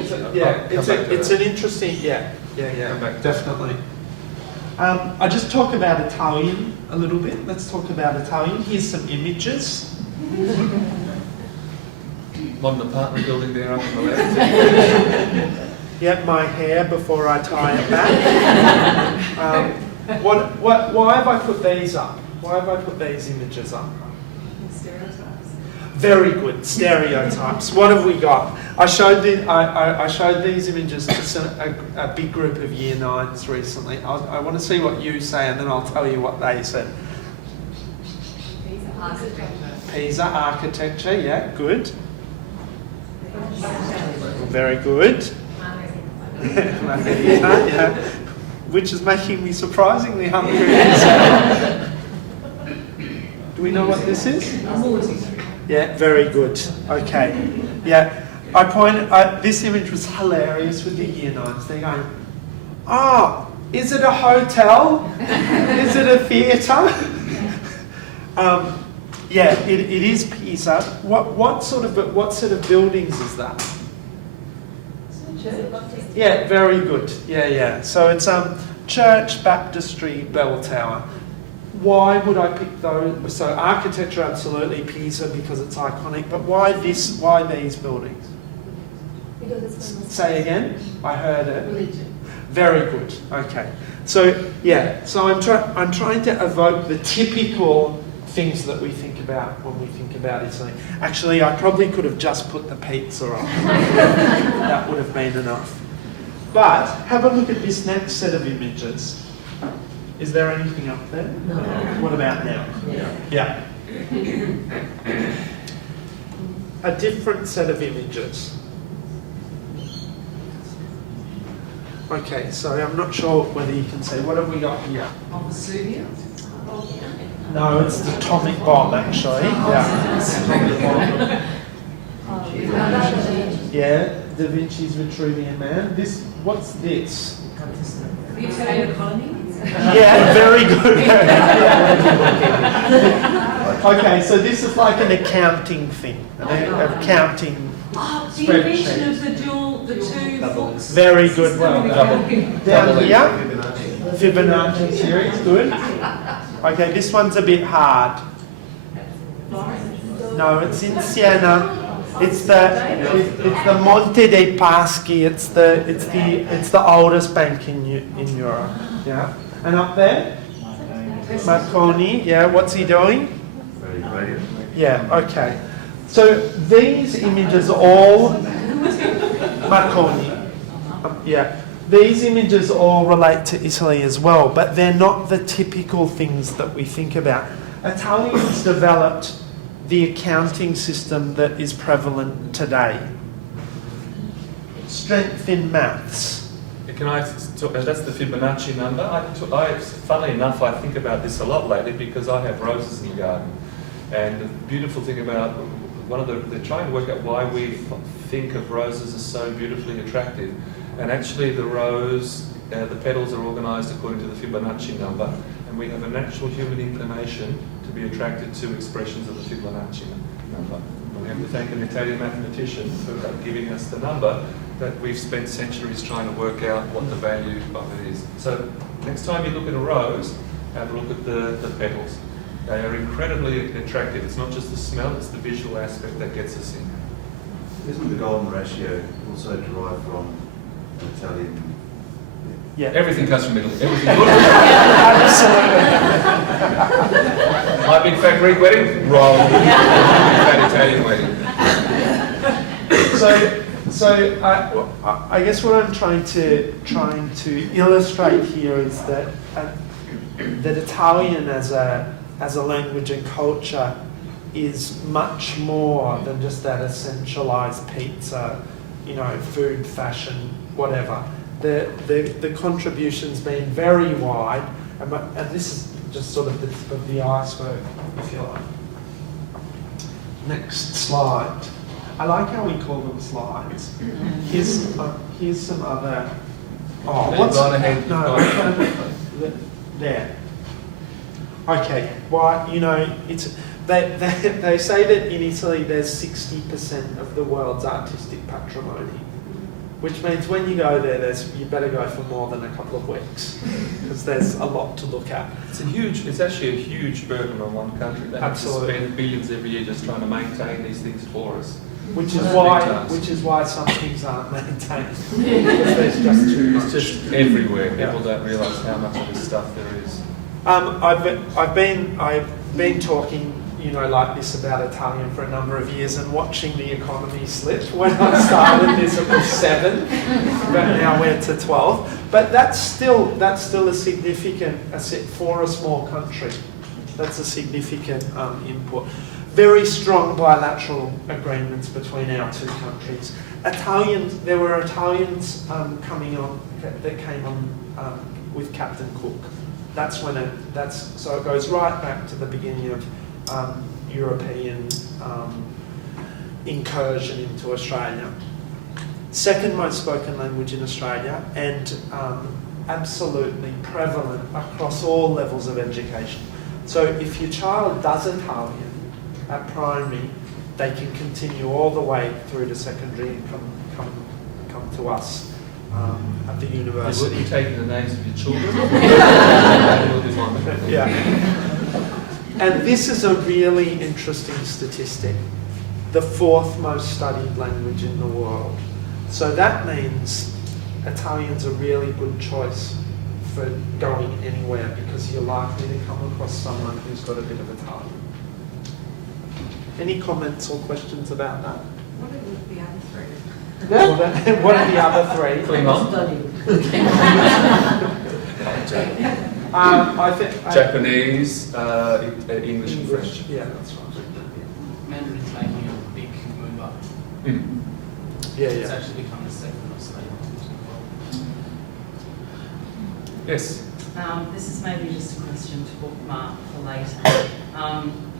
It's an interesting, Come back. definitely. I just talk about Italian a little bit. Let's talk about Italian. Here's some images. Modern apartment building there up on the left. Yeah, my hair before I tie it back. Why have I put these up? Why have I put these images up? Stereotypes. Very good, stereotypes. What have we got? I showed these images to a big group of Year 9s recently. I want to see what you say, and then I'll tell you what they said. Pisa architecture, yeah, good. Very good. Margherita, yeah. Which is making me surprisingly hungry. Do we know what this is? Yeah, very good. Okay. Yeah. This image was hilarious with the Year 9s. They're going, is it a hotel? Is it a theatre? Yeah, it is Pisa. What sort of buildings is that? Yeah, very good. Yeah. So it's church, baptistry, bell tower. Why would I pick those? So architecture, absolutely Pisa because it's iconic. But why these buildings? Because it's famous. Say again. I heard it. Religion. Very good. Okay. So yeah. So I'm trying to evoke the typical things that we think about when we think about Italy. Actually, I probably could have just put the pizza on. That would have been enough. But have a look at this next set of images. Is there anything up there? No. What about now? Yeah. A different set of images. Okay, so I'm not sure whether you can see. What have we got here? No, it's the atomic bomb, actually. Yeah, Da Vinci's Vitruvian Man. What's this? The Italian colony? Yeah, very good. Okay, so this is like an accounting thing, an accounting The invention of the two books. Very good. Well done. Down here, Fibonacci series, good. Okay, this one's a bit hard. No, it's in Siena. It's the Monte dei Paschi. It's the oldest bank in Europe. Yeah. And up there, Marconi. Yeah. What's he doing? Yeah. Okay. So these images all Marconi. Yeah. These images all relate to Italy as well, but they're not the typical things that we think about. Italians developed the accounting system that is prevalent today. Strength in maths. Can I talk? That's the Fibonacci number. Funnily enough, I think about this a lot lately because I have roses in the garden. And the beautiful thing about they're trying to work out why we think of roses as so beautifully attractive. And actually the the petals are organised according to the Fibonacci number, and we have a natural human inclination to be attracted to expressions of the Fibonacci number. And we have to thank an Italian mathematician for giving us the number that we've spent centuries trying to work out what the value of it is. So next time you look at a rose, have a look at the petals. They are incredibly attractive. It's not just the smell, it's the visual aspect that gets us in. Isn't the golden ratio also derived from Italian? Yeah. Everything comes from Italy. Everything good. Absolutely. My big fat Greek wedding? Wrong. Big fat Italian wedding. So I guess what I'm trying to illustrate here is that Italian as a language and culture is much more than just that essentialized pizza, food, fashion, whatever. The contribution's been very wide, and this is just sort of the tip of the iceberg, if you like. Next slide. I like how we call them slides. Here's some other. Oh, what's gone ahead? No, there. Okay. Why? It's they say that in Italy there's 60% of the world's artistic patrimony, which means when you go there, you better go for more than a couple of weeks because there's a lot to look at. It's actually a huge burden on one country. They have to Absolutely. spend billions every year just trying to maintain these things for us. Which That's is a why big task. some things aren't maintained because there's just too much. It's just everywhere. Yeah. People don't realise how much of this stuff there is. I've been talking, like this about Italian for a number of years and watching the economy slip. When I started this, it was 7, but now we're to 12. But that's still a significant for a small country. That's a significant input. Very strong bilateral agreements between our two countries. There were Italians coming on that came on with Captain Cook. So it goes right back to the beginning of European incursion into Australia. Second most spoken language in Australia, and absolutely prevalent across all levels of education. So if your child does Italian at primary, they can continue all the way through to secondary and come to us at the You university. will be taking the names of your children. Will be wonderful. Yeah. And this is a really interesting statistic. The 4th most studied language in the world. So that means Italian's a really good choice for going anywhere because you're likely to come across someone who's got a bit of Italian. Any comments or questions about that? What are the other 3? What are the other 3? Klingon. I think Japanese, English and French. Yeah, that's right. Mandarin's making a big move up. Yeah, It's yeah. actually become the second most studied language in the world. Yes. This is maybe just a question to bookmark for later.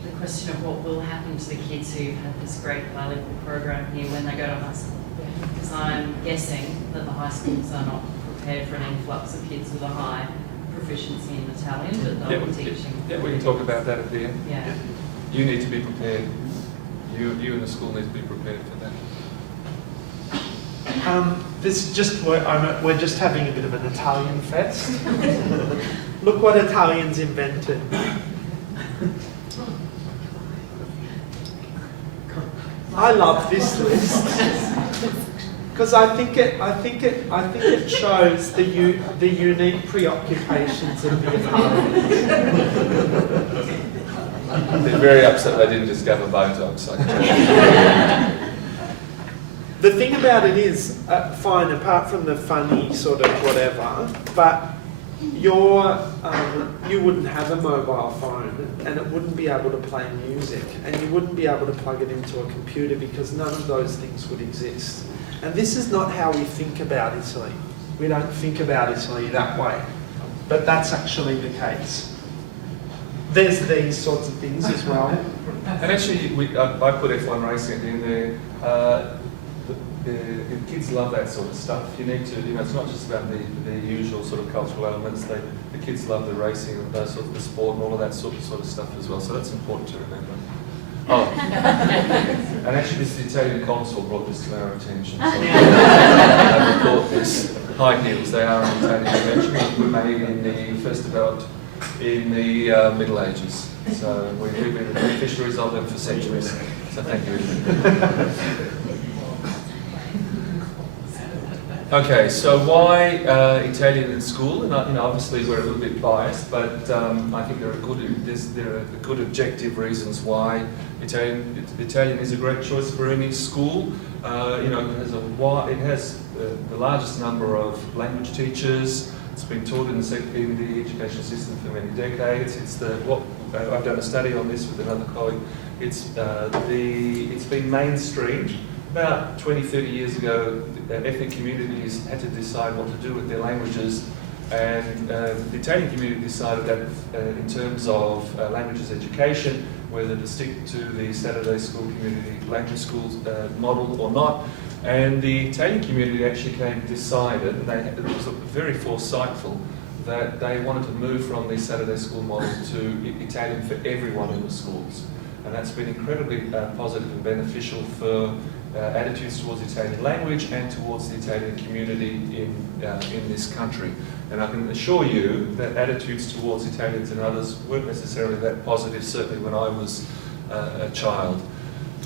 The question of what will happen to the kids who've had this great bilingual program here when they go to high school. Because I'm guessing that the high schools are not prepared for an influx of kids with a high proficiency in Italian, but they'll be teaching. Yeah, we can talk about that at the end. Yeah. You need to be prepared. You and the school need to be prepared for that. We're just having a bit of an Italian fest. Look what Italians invented. I love this list because I think it shows the unique preoccupations of the Italians. They're very upset they didn't discover Botox. The thing about it is, fine, apart from the funny sort of whatever, but you wouldn't have a mobile phone and it wouldn't be able to play music and you wouldn't be able to plug it into a computer because none of those things would exist. And this is not how we think about Italy. We don't think about Italy that way, but that's actually the case. There's these sorts of things as well. And actually, I put F1 racing in there. The kids love that sort of stuff. You need to, it's not just about the usual sort of cultural elements. The kids love the racing and those sorts of the sport and all of that sort of stuff as well. So that's important to remember. Oh, and actually, this Italian consul brought this to our attention. So I thought this high heels. They are an Italian invention. Were made in first developed in the Middle Ages. So we've been the beneficiaries of them for centuries. So thank you. Okay, so why Italian in school? And obviously we're a little bit biased, but I think there are good objective reasons why Italian is a great choice for any school. It has the largest number of language teachers. It's been taught in the education system for many decades. I've done a study on this with another colleague. It's been mainstreamed. About 20, 30 years ago, ethnic communities had to decide what to do with their languages, and the Italian community decided that in terms of languages education, whether to stick to the Saturday school community language schools model or not. And the Italian community actually decided, and it was very foresightful, that they wanted to move from the Saturday school model to Italian for everyone in the schools. And that's been incredibly positive and beneficial for attitudes towards Italian language and towards the Italian community in this country. And I can assure you that attitudes towards Italians and others weren't necessarily that positive, certainly when I was a child.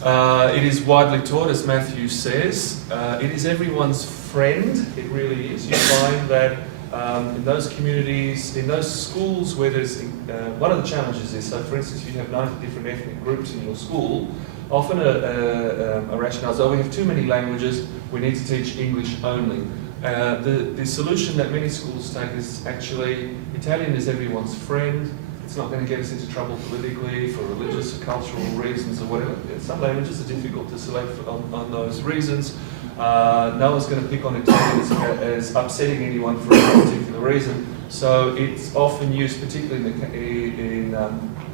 It is widely taught, as Matthew says. It is everyone's friend, it really is. You find that in those communities, in those schools where there's, one of the challenges is, so for instance, you have 90 different ethnic groups in your school, often a rationale is, oh, we have too many languages, we need to teach English only. The solution that many schools take is actually, Italian is everyone's friend. It's not going to get us into trouble politically, for religious or cultural reasons or whatever. Some languages are difficult to select on those reasons. No one's going to pick on Italian as upsetting anyone for a particular reason. So it's often used, particularly in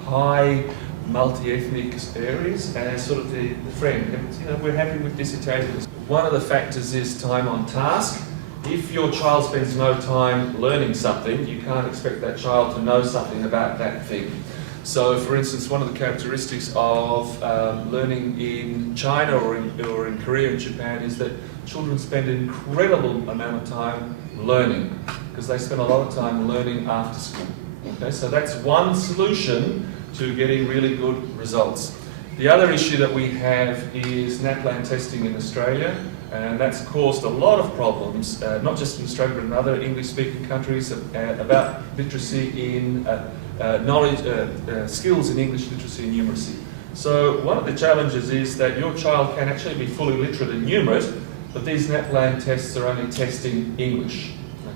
high multi-ethnic areas, as sort of the friend. We're happy with this Italian. One of the factors is time on task. If your child spends no time learning something, you can't expect that child to know something about that thing. So, for instance, one of the characteristics of learning in China or in Korea and Japan is that children spend an incredible amount of time learning, because they spend a lot of time learning after school. Okay, so that's one solution to getting really good results. The other issue that we have is NAPLAN testing in Australia, and that's caused a lot of problems, not just in Australia but in other English-speaking countries, about literacy in skills in English literacy and numeracy. So one of the challenges is that your child can actually be fully literate and numerate, but these NAPLAN tests are only testing English.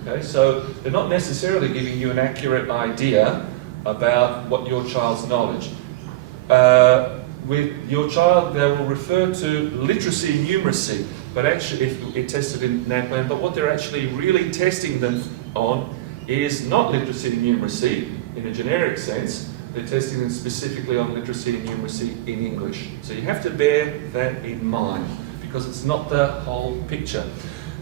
Okay, so they're not necessarily giving you an accurate idea about what your child's knowledge. With your child, they will refer to literacy and numeracy, but actually, if it tested in NAPLAN, but what they're actually really testing them on is not literacy and numeracy in a generic sense. They're testing them specifically on literacy and numeracy in English. So you have to bear that in mind, because it's not the whole picture.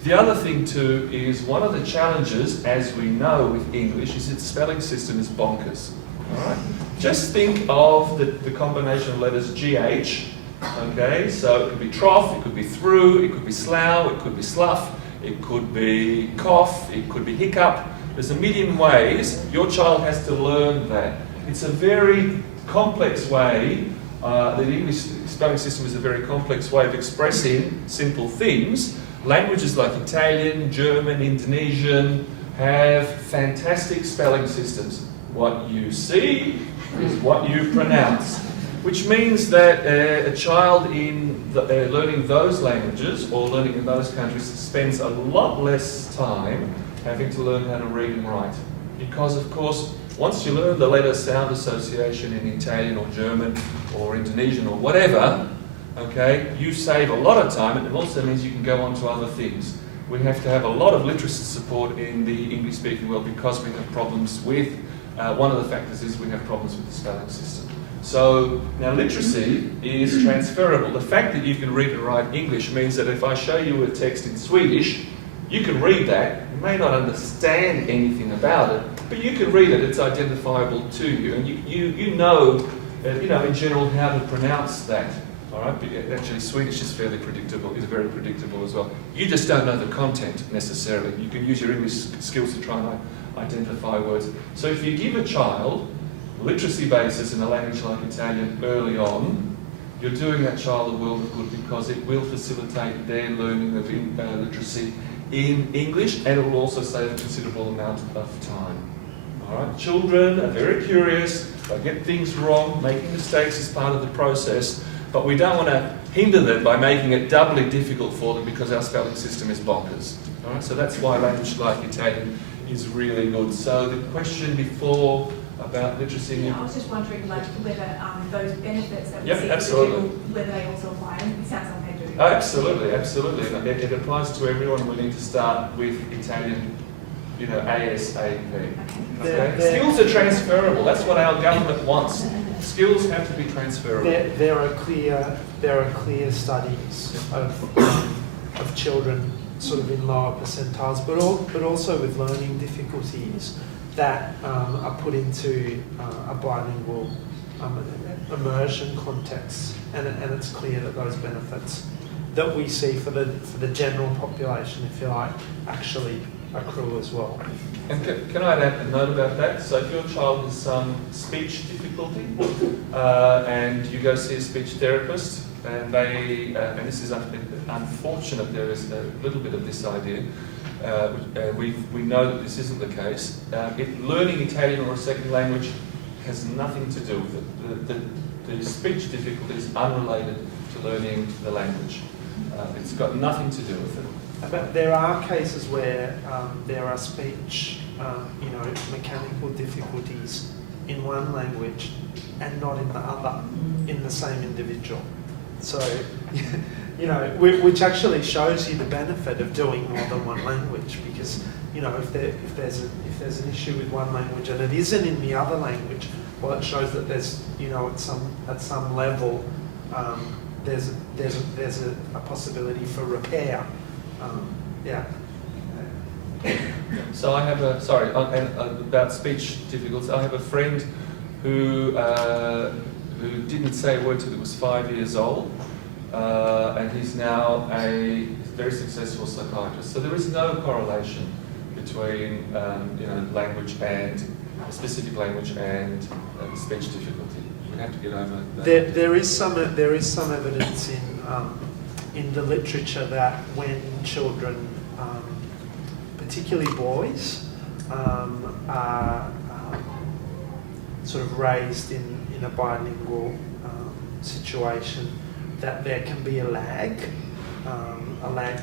The other thing too is one of the challenges, as we know with English, is its spelling system is bonkers. All right? Just think of the combination of letters GH, okay? So it could be trough, it could be through, it could be slough, it could be slough, it could be cough, it could be hiccup. There's a million ways. Your child has to learn that. It's a very complex way, the English spelling system is a very complex way of expressing simple things. Languages like Italian, German, Indonesian have fantastic spelling systems. What you see is what you pronounce, which means that a child in learning those languages or learning in those countries spends a lot less time having to learn how to read and write. Because, of course, once you learn the letter-sound association in Italian or German or Indonesian or whatever, okay, you save a lot of time, and it also means you can go on to other things. We have to have a lot of literacy support in the English-speaking world because we have problems with one of the factors is we have problems with the spelling system. So now literacy is transferable. The fact that you can read and write English means that if I show you a text in Swedish, you can read that. You may not understand anything about it, but you can read it. It's identifiable to you, and you know in general how to pronounce that. All right, but actually Swedish is fairly predictable. It's very predictable as well. You just don't know the content necessarily. You can use your English skills to try and identify words. So if you give a child literacy basis in a language like Italian early on, you're doing that child a world of good because it will facilitate their learning of literacy in English, and it will also save a considerable amount of time. All right, children are very curious. They get things wrong. Making mistakes is part of the process, but we don't want to hinder them by making it doubly difficult for them because our spelling system is bonkers. All right, so that's why language like Italian is really good. So the question before about literacy. Yeah, I was just wondering, like, whether those benefits that we see, absolutely. Whether they also apply. And it sounds like they do. Oh, absolutely, absolutely. And it applies to everyone. We need to start with Italian, ASAP. Okay? Skills are transferable. That's what our government wants. skills have to be transferable. There are clear studies of children sort of in lower percentiles, but also with learning difficulties that are put into a bilingual immersion context, and it's clear that those benefits that we see for the general population, if you like, actually accrue as well. And can I add a note about that? So if your child has some speech difficulty and you go see a speech therapist, and they, and this is unfortunate, there is a little bit of this idea, we know that this isn't the case. Learning Italian or a second language has nothing to do with it. The speech difficulty is unrelated to learning the language. It's got nothing to do with it. But there are cases where there are speech, mechanical difficulties in one language and not in the other, in the same individual. So, which actually shows you the benefit of doing more than one language, because, if there's an issue with one language and it isn't in the other language, well, it shows that there's, at some level, there's a possibility for repair. So I have about speech difficulties. I have a friend who didn't say a word till he was 5 years old, and he's now a very successful psychiatrist. So there is no correlation between language and a specific language and speech difficulty. We have to get over that. There is some evidence in the literature that when children, particularly boys, are sort of raised in a bilingual situation, that there can be a lag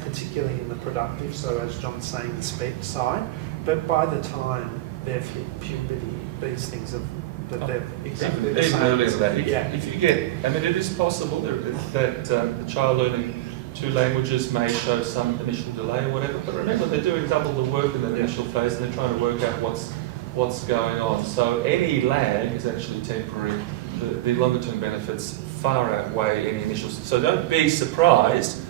particularly in the productive, so as John's saying, the speech side, but by the time they've hit puberty, these things have, that they're exactly the even same. earlier than that. If you get, it is possible that the child learning two languages may show some initial delay or whatever, but remember they're doing double the work in the initial phase and they're trying to work out what's going on. So any lag is actually temporary. The longer term benefits far outweigh any initial. So don't be surprised.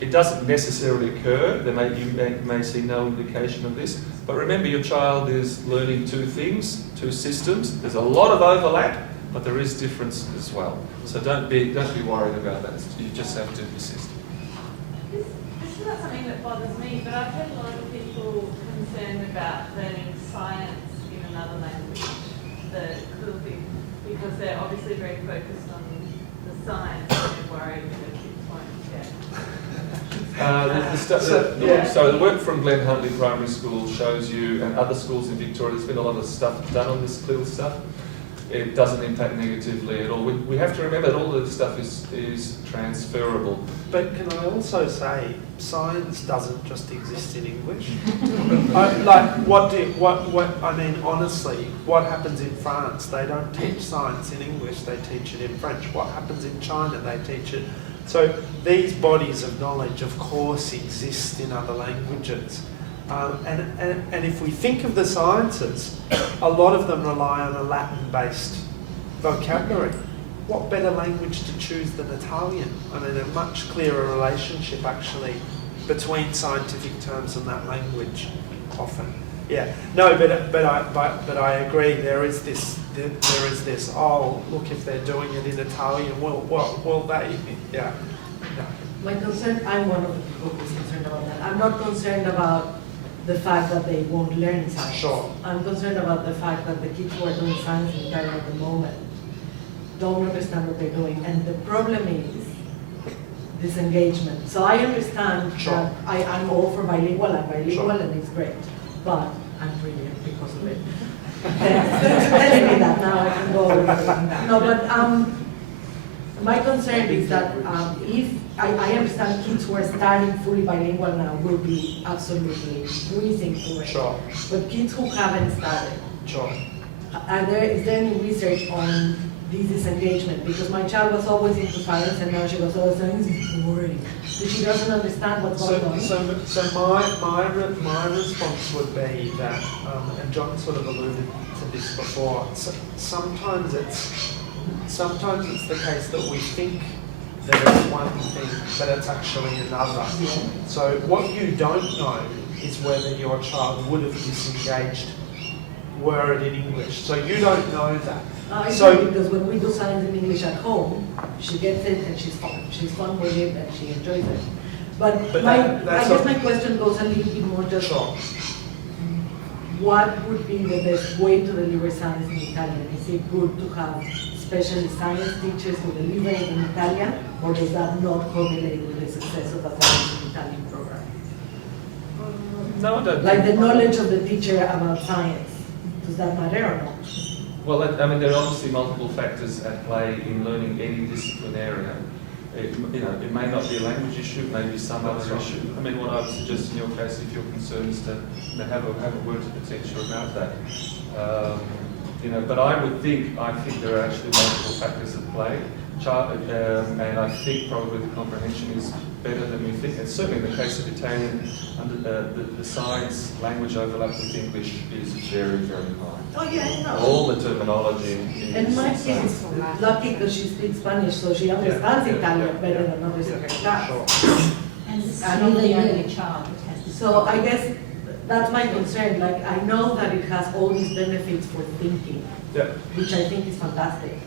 It doesn't necessarily occur. You may see no indication of this. But remember, your child is learning two things, two systems. There's a lot of overlap, but there is difference as well. So don't be worried about that. You just have to persist. This is not something that bothers me, but I've heard a lot of people concerned about learning science in another language, because they're obviously very focused on the science and worried that kids won't get. So the work from Glen Huntly Primary School shows you, and other schools in Victoria, there's been a lot of stuff done on this little stuff. It doesn't impact negatively at all. We have to remember that all of this stuff is transferable. But can I also say, science doesn't just exist in English. Honestly, what happens in France? They don't teach science in English, they teach it in French. What happens in China? They teach it. So these bodies of knowledge, of course, exist in other languages. And if we think of the sciences, a lot of them rely on a Latin-based vocabulary. What better language to choose than Italian? I mean, a much clearer relationship actually between scientific terms and that language often. Yeah. No, but I agree. There is this. Oh, look, if they're doing it in Italian, well, they. Yeah. My concern. I'm one of the people who's concerned about that. I'm not concerned about the fact that they won't learn science. Sure. I'm concerned about the fact that the kids who are doing science in Italy at the moment don't understand what they're doing. And the problem is disengagement. So I understand that I'm all for bilingual, and it's great. But I'm brilliant because of it. Telling me that now I can go over it. No, but my concern is that if I understand kids who are starting fully bilingual now will be absolutely breezing through it. Sure. But kids who haven't started, Sure. is there any research on this disengagement? Because my child was always into science and now she goes, oh, science is boring. So she doesn't understand what's going on. So my response would be that, and John sort of alluded to this before, sometimes sometimes it's the case that we think that it's one thing, but it's actually another. So what you don't know is whether your child would have disengaged were it in English. So you don't know that. Because when we do science in English at home, she gets it and she's fun. She's fun with it and she enjoys it. But I guess my question goes a little bit more just, what would be the best way to deliver science in Italian? Is it good to have specialist science teachers who deliver it in Italian, or does that not correlate with the success of a science in Italian program? No, I don't. Like the knowledge of the teacher about science, does that matter or not? Well, I mean, there are obviously multiple factors at play in learning any discipline area. It may not be a language issue, it may be some other issue. I mean, what I would suggest in your case, if your concern is to have a word to the teacher about that. But I think there are actually multiple factors at play. And I think probably the comprehension is better than we think. And certainly in the case of Italian, the science language overlap with English is very, very high. Oh yeah, no. All the terminology. And my kid is lucky because she speaks Spanish, so she understands Italian better than others in her class. And she's the only child that has this. So I guess that's my concern. Like, I know that it has all these benefits for thinking, which I think is fantastic.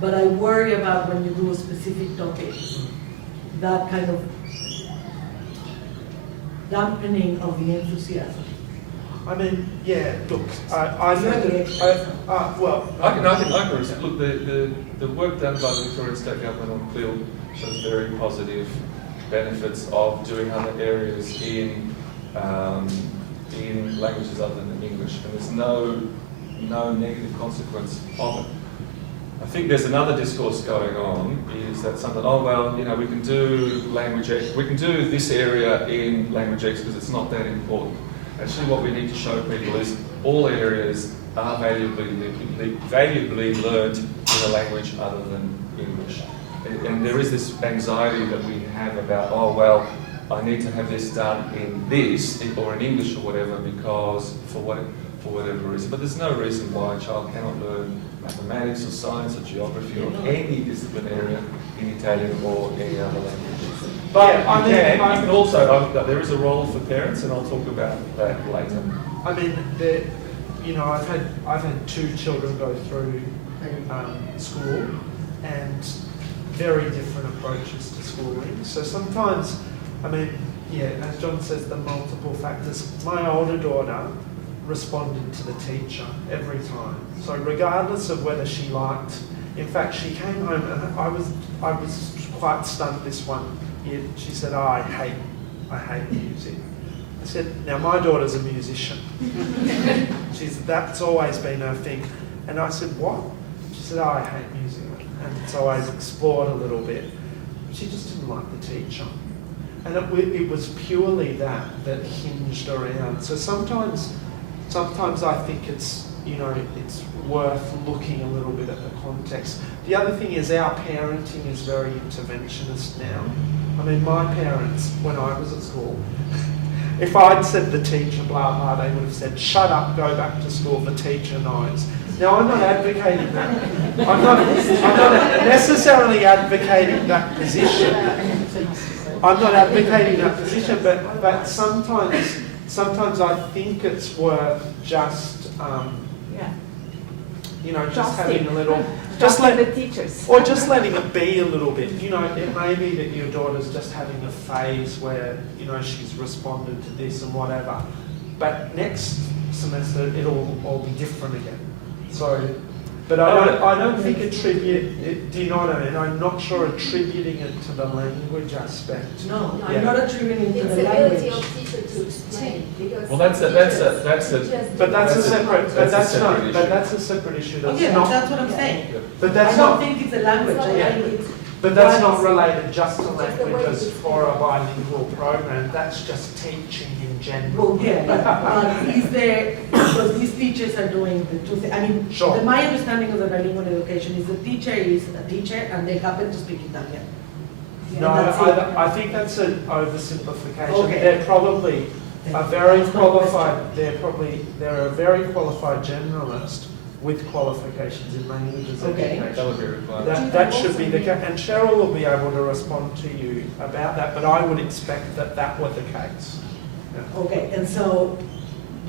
But I worry about when you do specific topics, that kind of dampening of the enthusiasm. I mean, look, I think well, I can look, the work done by the Victorian State Government on field shows very positive benefits of doing other areas in languages other than English, and there's no negative consequence of it. I think there's another discourse going on, is that something, we can do language X, we can do this area in language X because it's not that important. Actually, what we need to show people is all areas are valuably learned in a language other than English. And there is this anxiety that we have about, I need to have this done in this, or in English or whatever, because for whatever reason. But there's no reason why a child cannot learn mathematics or science or geography or any discipline area in Italian or any other language. But you can also, there is a role for parents, and I'll talk about that later. I mean, I've had 2 children go through school, and very different approaches to schooling. So sometimes, as John says, the multiple factors. My older daughter responded to the teacher every time. So regardless of whether she liked, in fact, she came home and I was quite stunned this one year. She said, I hate music. I said, now my daughter's a musician. That's always been her thing. And I said, what? She said, I hate music. And so I explored a little bit. She just didn't like the teacher. And it was purely that hinged around. So sometimes I think it's worth looking a little bit at the context. The other thing is our parenting is very interventionist now. I mean, my parents, when I was at school, if I'd said the teacher blah blah, they would have said, shut up, go back to school, the teacher knows. Now, I'm not advocating that. I'm not necessarily advocating that position. I'm not advocating that position, but sometimes I think it's worth just having a little, just let the teachers, or just letting it be a little bit. It may be that your daughter's just having a phase where she's responded to this and whatever, but next semester it'll all be different again. So, but I don't think attribute. Do you know what I mean? I'm not sure attributing it to the language aspect. No, I'm not attributing it to the language. It's the ability of teacher to explain. Because Well, that's a separate issue. That's what I'm saying. But that's I don't not. think it's a language. But that's not related just to languages for a bilingual program. That's just teaching in general. Well, but is there, because these teachers are doing the 2 things. I mean, my understanding of the bilingual education is the teacher is a teacher and they happen to speak Italian. No, I think that's an oversimplification. Okay. They're probably a very qualified. They're a very qualified generalist with qualifications in languages education. That would be required. That should be the case, and Cheryl will be able to respond to you about that, but I would expect that that were the case. Yeah. Okay, and so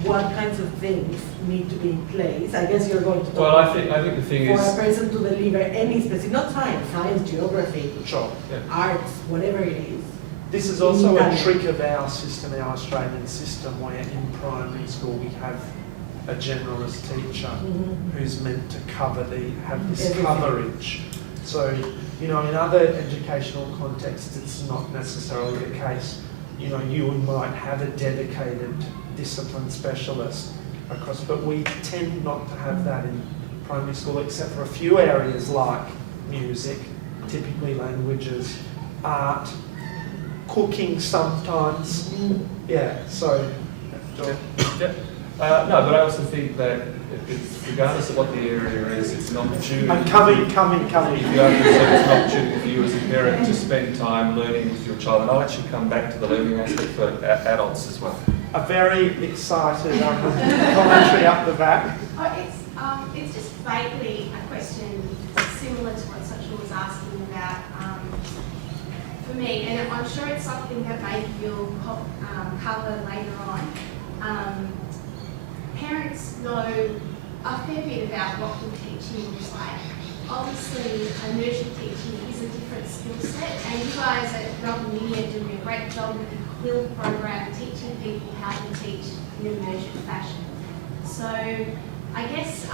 what kinds of things need to be in place? I guess you're going to talk Well, I think the thing for is, a person to deliver any specific, not science, geography, Sure. yeah. arts, whatever it is. This is also a trick of our system, our Australian system, where in primary school we have a generalist teacher who's meant to have this Everything. coverage. So, in other educational contexts, it's not necessarily the case. You might have a dedicated discipline specialist across, but we tend not to have that in primary school, except for a few areas like music, typically languages, art, cooking sometimes. Yeah, so. Yeah. No, but I also think that it's, regardless of what the area is, it's an opportunity. I'm coming. If you have it's an opportunity for you as a parent to spend time learning with your child, and I'll actually come back to the learning aspect for adults as well. A very excited commentary up the back. It's just vaguely a question similar to what Sachal was asking about for me, and I'm sure it's something that maybe you'll cover later on. Parents know a fair bit about what good teaching looks like. Obviously, immersion teaching is a different skill set, and you guys at Multeyemedia are doing a great job with the Quill program, teaching people how to teach in immersion fashion. So, I guess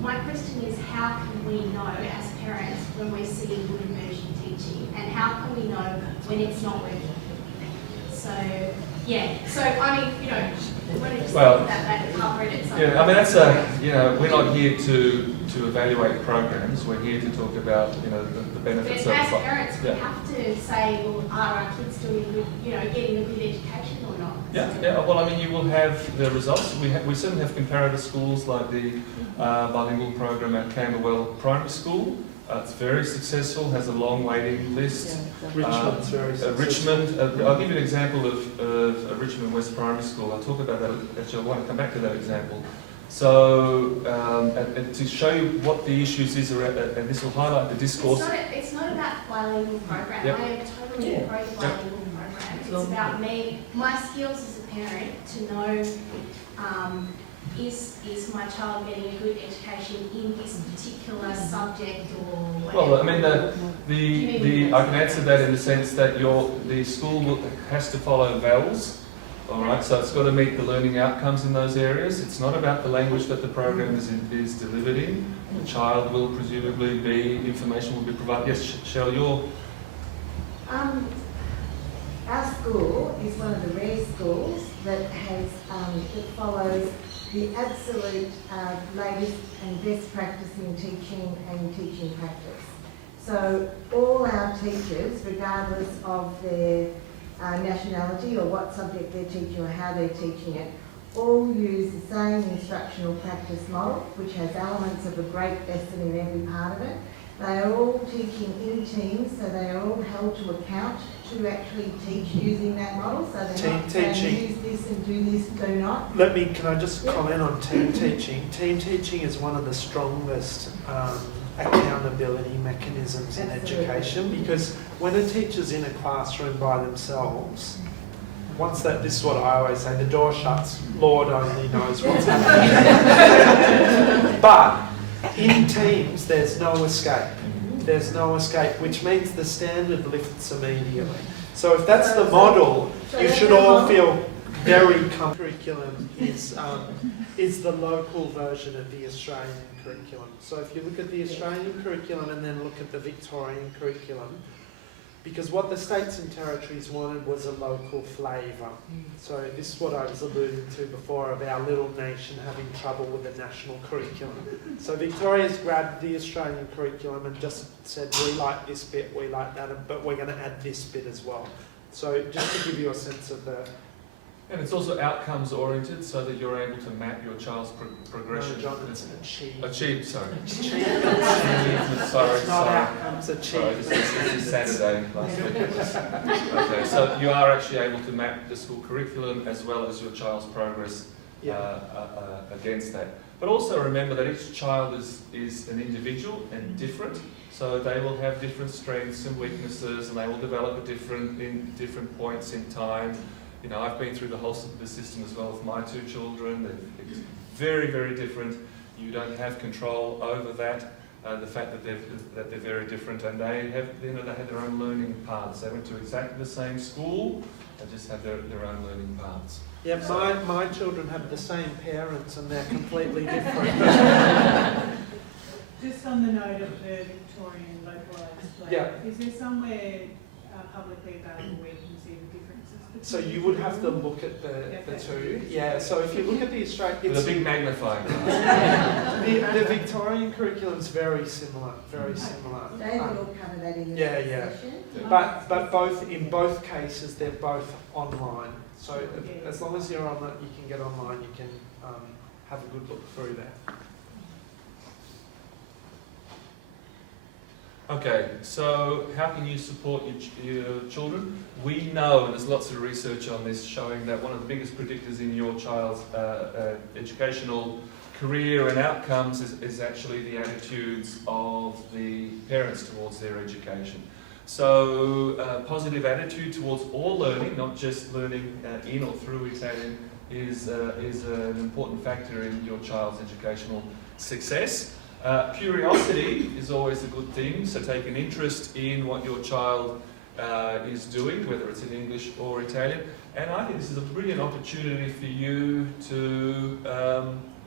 my question is, how can we know as parents when we're seeing good immersion teaching, and how can we know when it's not working? So, yeah. So, I mean, I want to just think about that and cover it at some point. Yeah, I mean that's we're not here to evaluate programs. We're here to talk about the benefits but of. as parents, we have to say, well, are our kids doing good, getting a good education or not? Yeah. Well, I mean, you will have the results. We certainly have comparator schools like the bilingual program at Camberwell Primary School. It's very successful, has a long waiting list. Richmond's very successful. Richmond, I'll give you an example of Richmond West Primary School. I'll talk about that, actually I want to come back to that example. So, and to show you what the issues is, and this will highlight the discourse. It's not about bilingual program. Yep. I am totally pro the bilingual program. It's about me, my skills as a parent to know is my child getting a good education in this particular subject or whatever? Well, I mean, I can answer that in the sense that the school has to follow vowels. All right, so it's got to meet the learning outcomes in those areas. It's not about the language that the program is delivered in. The child will presumably information will be provided. Yes, Cheryl, Our school is one of the rare schools that has that follows the absolute latest and best practice in teaching and teaching practice. So all our teachers, regardless of their nationality or what subject they're teaching or how they're teaching it, all use the same instructional practice model, which has elements of a great lesson in every part of it. They are all teaching in teams, so they are all held to account to actually teach using that model. So they're not saying use this and do this, do not. Can I just comment on team teaching? Team teaching is one of the strongest accountability mechanisms in education, because when a teacher's in a classroom by themselves, this is what I always say, the door shuts, Lord only knows what's happening. But in teams, there's no escape. There's no escape, which means the standard lifts immediately. So if that's the model, you should all feel very comfortable. Curriculum is the local version of the Australian curriculum. So if you look at the Australian curriculum and then look at the Victorian curriculum, because what the states and territories wanted was a local flavour. So this is what I was alluding to before of our little nation having trouble with the national curriculum. So Victoria's grabbed the Australian curriculum and just said, we like this bit, we like that, but we're going to add this bit as well. So just to give you a sense of the... and it's also outcomes oriented, so that you're able to map your child's progression. No, John, it's achieve. Achieve, sorry. Achievement. Sorry. Not outcomes, achievement. This is Saturday last week. Okay, so you are actually able to map the school curriculum as well as your child's progress against that. But also remember that each child is an individual and different, so they will have different strengths and weaknesses, and they will develop at different points in time. You know, I've been through the whole the system as well with my two children. They're very, very different. You don't have control over that. The fact that they're very different, and they have they had their own learning paths. They went to exactly the same school, and just have their own learning paths. Yeah, my children have the same parents and they're completely different. Just on the note of the Victorian localised plan, Yeah. is there somewhere publicly available where you can see the differences between So you would have to look at the two. Yeah, so if you look at the Australian... With a big magnifying glass. the Victorian curriculum is very similar, very similar. David will cover that in the Yeah, next session. But in both cases, they're both online. So as long as you're on it, you can get online, you can have a good look through that. Okay, so how can you support your children? We know, and there's lots of research on this, showing that one of the biggest predictors in your child's educational career and outcomes is actually the attitudes of the parents towards their education. So positive attitude towards all learning, not just learning in or through Italian, is an important factor in your child's educational success. Curiosity is always a good thing, so take an interest in what your child is doing, whether it's in English or Italian. And I think this is a brilliant opportunity for you to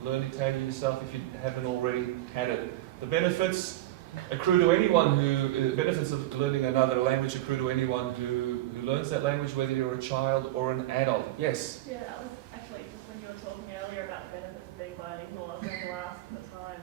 learn Italian yourself if you haven't already had it. The benefits accrue to anyone the benefits of learning another language accrue to anyone who learns that language, whether you're a child or an adult. Yes? Yeah, that was actually just when you were talking earlier about the benefits of being bilingual, I was going to ask at the time,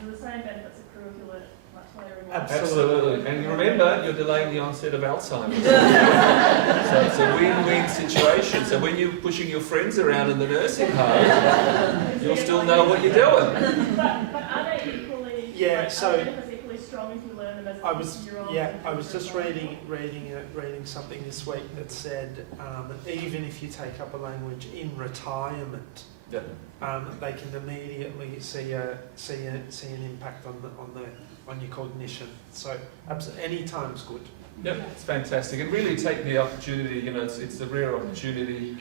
do the same benefits accrue if you learn it much later in life? Absolutely. And remember, you're delaying the onset of Alzheimer's. So it's a win-win situation. So when you're pushing your friends around in the nursing home, you'll still know what you're doing. But are they equally, Yeah, so benefits equally strong if you learn them as a I was 50-year-old? I was just reading something this week that said even if you take up a language in retirement, they can immediately see an impact on your cognition. So any time's good. Yep, it's fantastic. And really take the opportunity, you know, it's a rare opportunity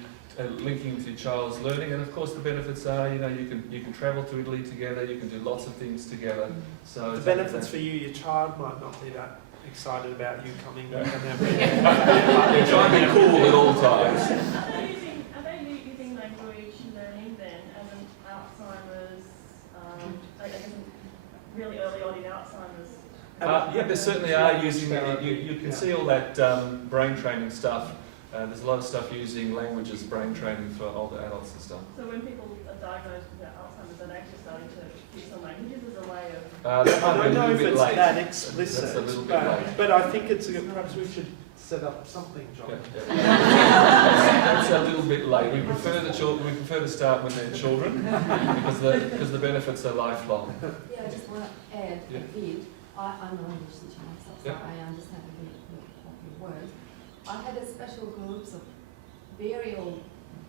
linking with your child's learning. And of course the benefits are, you know, you can travel to Italy together, you can do lots of things together. So the benefits for you, your child might not be that excited about you coming back and everything. You're trying to be cool at all times. Are they using language learning then as an Alzheimer's, I guess really early on in Alzheimer's? Yeah, they certainly are using it. You can see all that brain training stuff. There's a lot of stuff using language as brain training for older adults and stuff. So when people are diagnosed with Alzheimer's, are they actually starting to use some languages as a way of... I don't know if it's that explicit, but I think perhaps we should set up something, John. That's a little bit late. We prefer to start with their children because the benefits are lifelong. Yeah, I just want to add a bit. I'm an English teacher myself, so I understand a bit of your words. I had a special groups of very old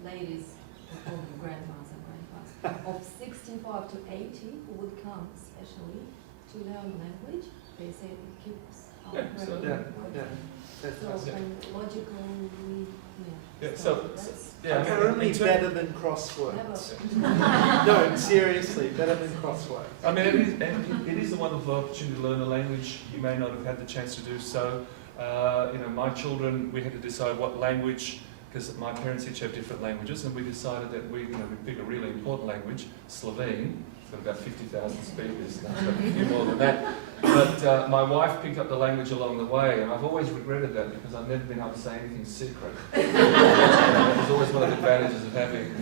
ladies, all the grandmas and grandpas, of 65 to 80 who would come especially to learn language. They say it keeps our So logically, apparently better than crosswords. No, seriously, better than crosswords. I mean, it is a wonderful opportunity to learn a language. You may not have had the chance to do so. You know, my children, we had to decide what language, because my parents each have different languages, and we decided that we'd pick a really important language, Slovene. It's got about 50,000 speakers, no, a few more than that. But my wife picked up the language along the way, and I've always regretted that because I've never been able to say anything secret. That was always one of the advantages of having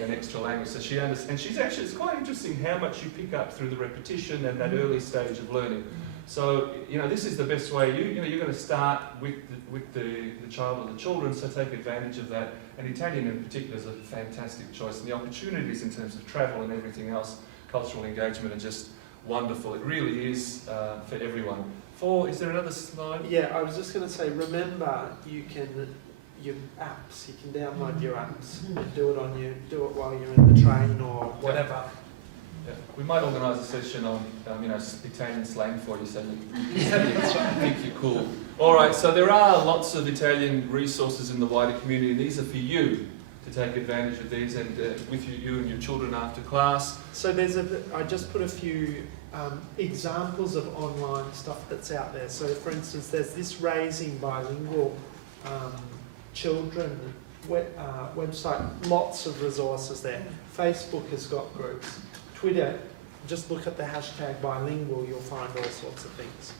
an extra language. So she understands, and she's actually, it's quite interesting how much you pick up through the repetition and that early stage of learning. So, you know, this is the best way. You're going to start with the child or the children, so take advantage of that. And Italian in particular is a fantastic choice. And the opportunities in terms of travel and everything else, cultural engagement, are just wonderful. It really is for everyone. Is there another slide? Yeah, I was just going to say, remember, your apps, you can download your apps and do it while you're in the train or whatever. Yeah. We might organise a session on, Italian slang for you, so you think you're cool. All right, so there are lots of Italian resources in the wider community. These are for you to take advantage of these and with you and your children after class. So I just put a few examples of online stuff that's out there. So for instance, there's this Raising Bilingual Children website, lots of resources there. Facebook has got groups. Twitter, just look at the hashtag bilingual, you'll find all sorts of things.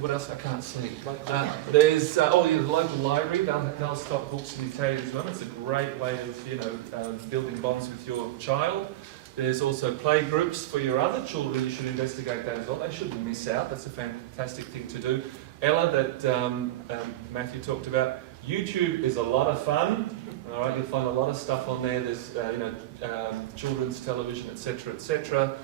What else I can't see? There's the local library. They'll stock books in Italian as well. It's a great way of building bonds with your child. There's also play groups for your other children. You should investigate that as well. They shouldn't miss out. That's a fantastic thing to do. Ella, that Matthew talked about. YouTube is a lot of fun. All right, you'll find a lot of stuff on there. There's children's television, etc., etc.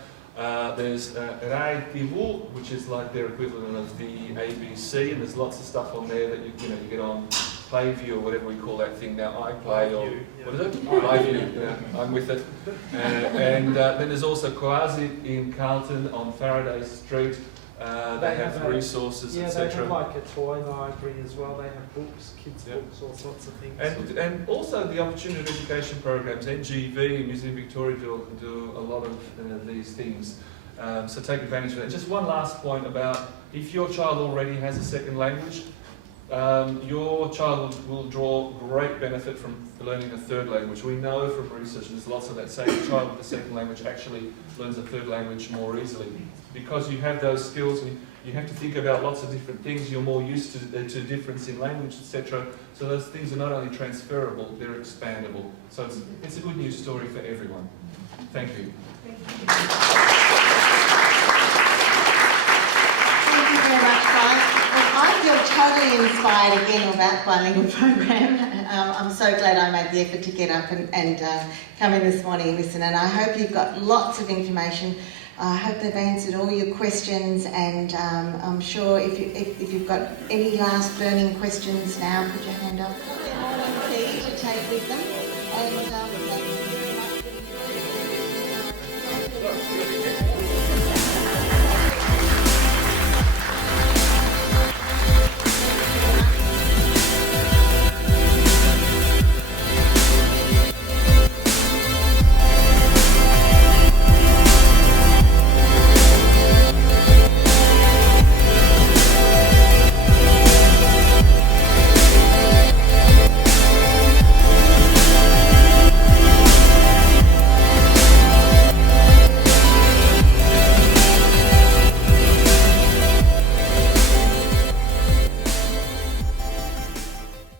There's Rai TV, which is like their equivalent of the ABC, and there's lots of stuff on there that you get on Playview or whatever we call that thing now. iPlay or what is it? Playview. Yeah, I'm with it. And then there's also Quasi in Carlton on Faraday Street. They have resources, etc. They have like a toy library as well. They have books, kids' books, all sorts of things. And also the opportunity education programs. NGV and Museum Victoria do a lot of these things. So take advantage of that. Just one last point about if your child already has a second language, your child will draw great benefit from learning a third language. We know from research, there's lots of that, saying a child with a second language actually learns a third language more easily. Because you have those skills, and you have to think about lots of different things, you're more used to difference in language, etc. So those things are not only transferable, they're expandable. So it's a good news story for everyone. Thank you. Thank you very much, guys. Well, I feel totally inspired again about the bilingual program. I'm so glad I made the effort to get up and come in this morning and listen. And I hope you've got lots of information. I hope they've answered all your questions, and I'm sure if you've got any last burning questions now, put your hand up. Their morning tea to take with them, and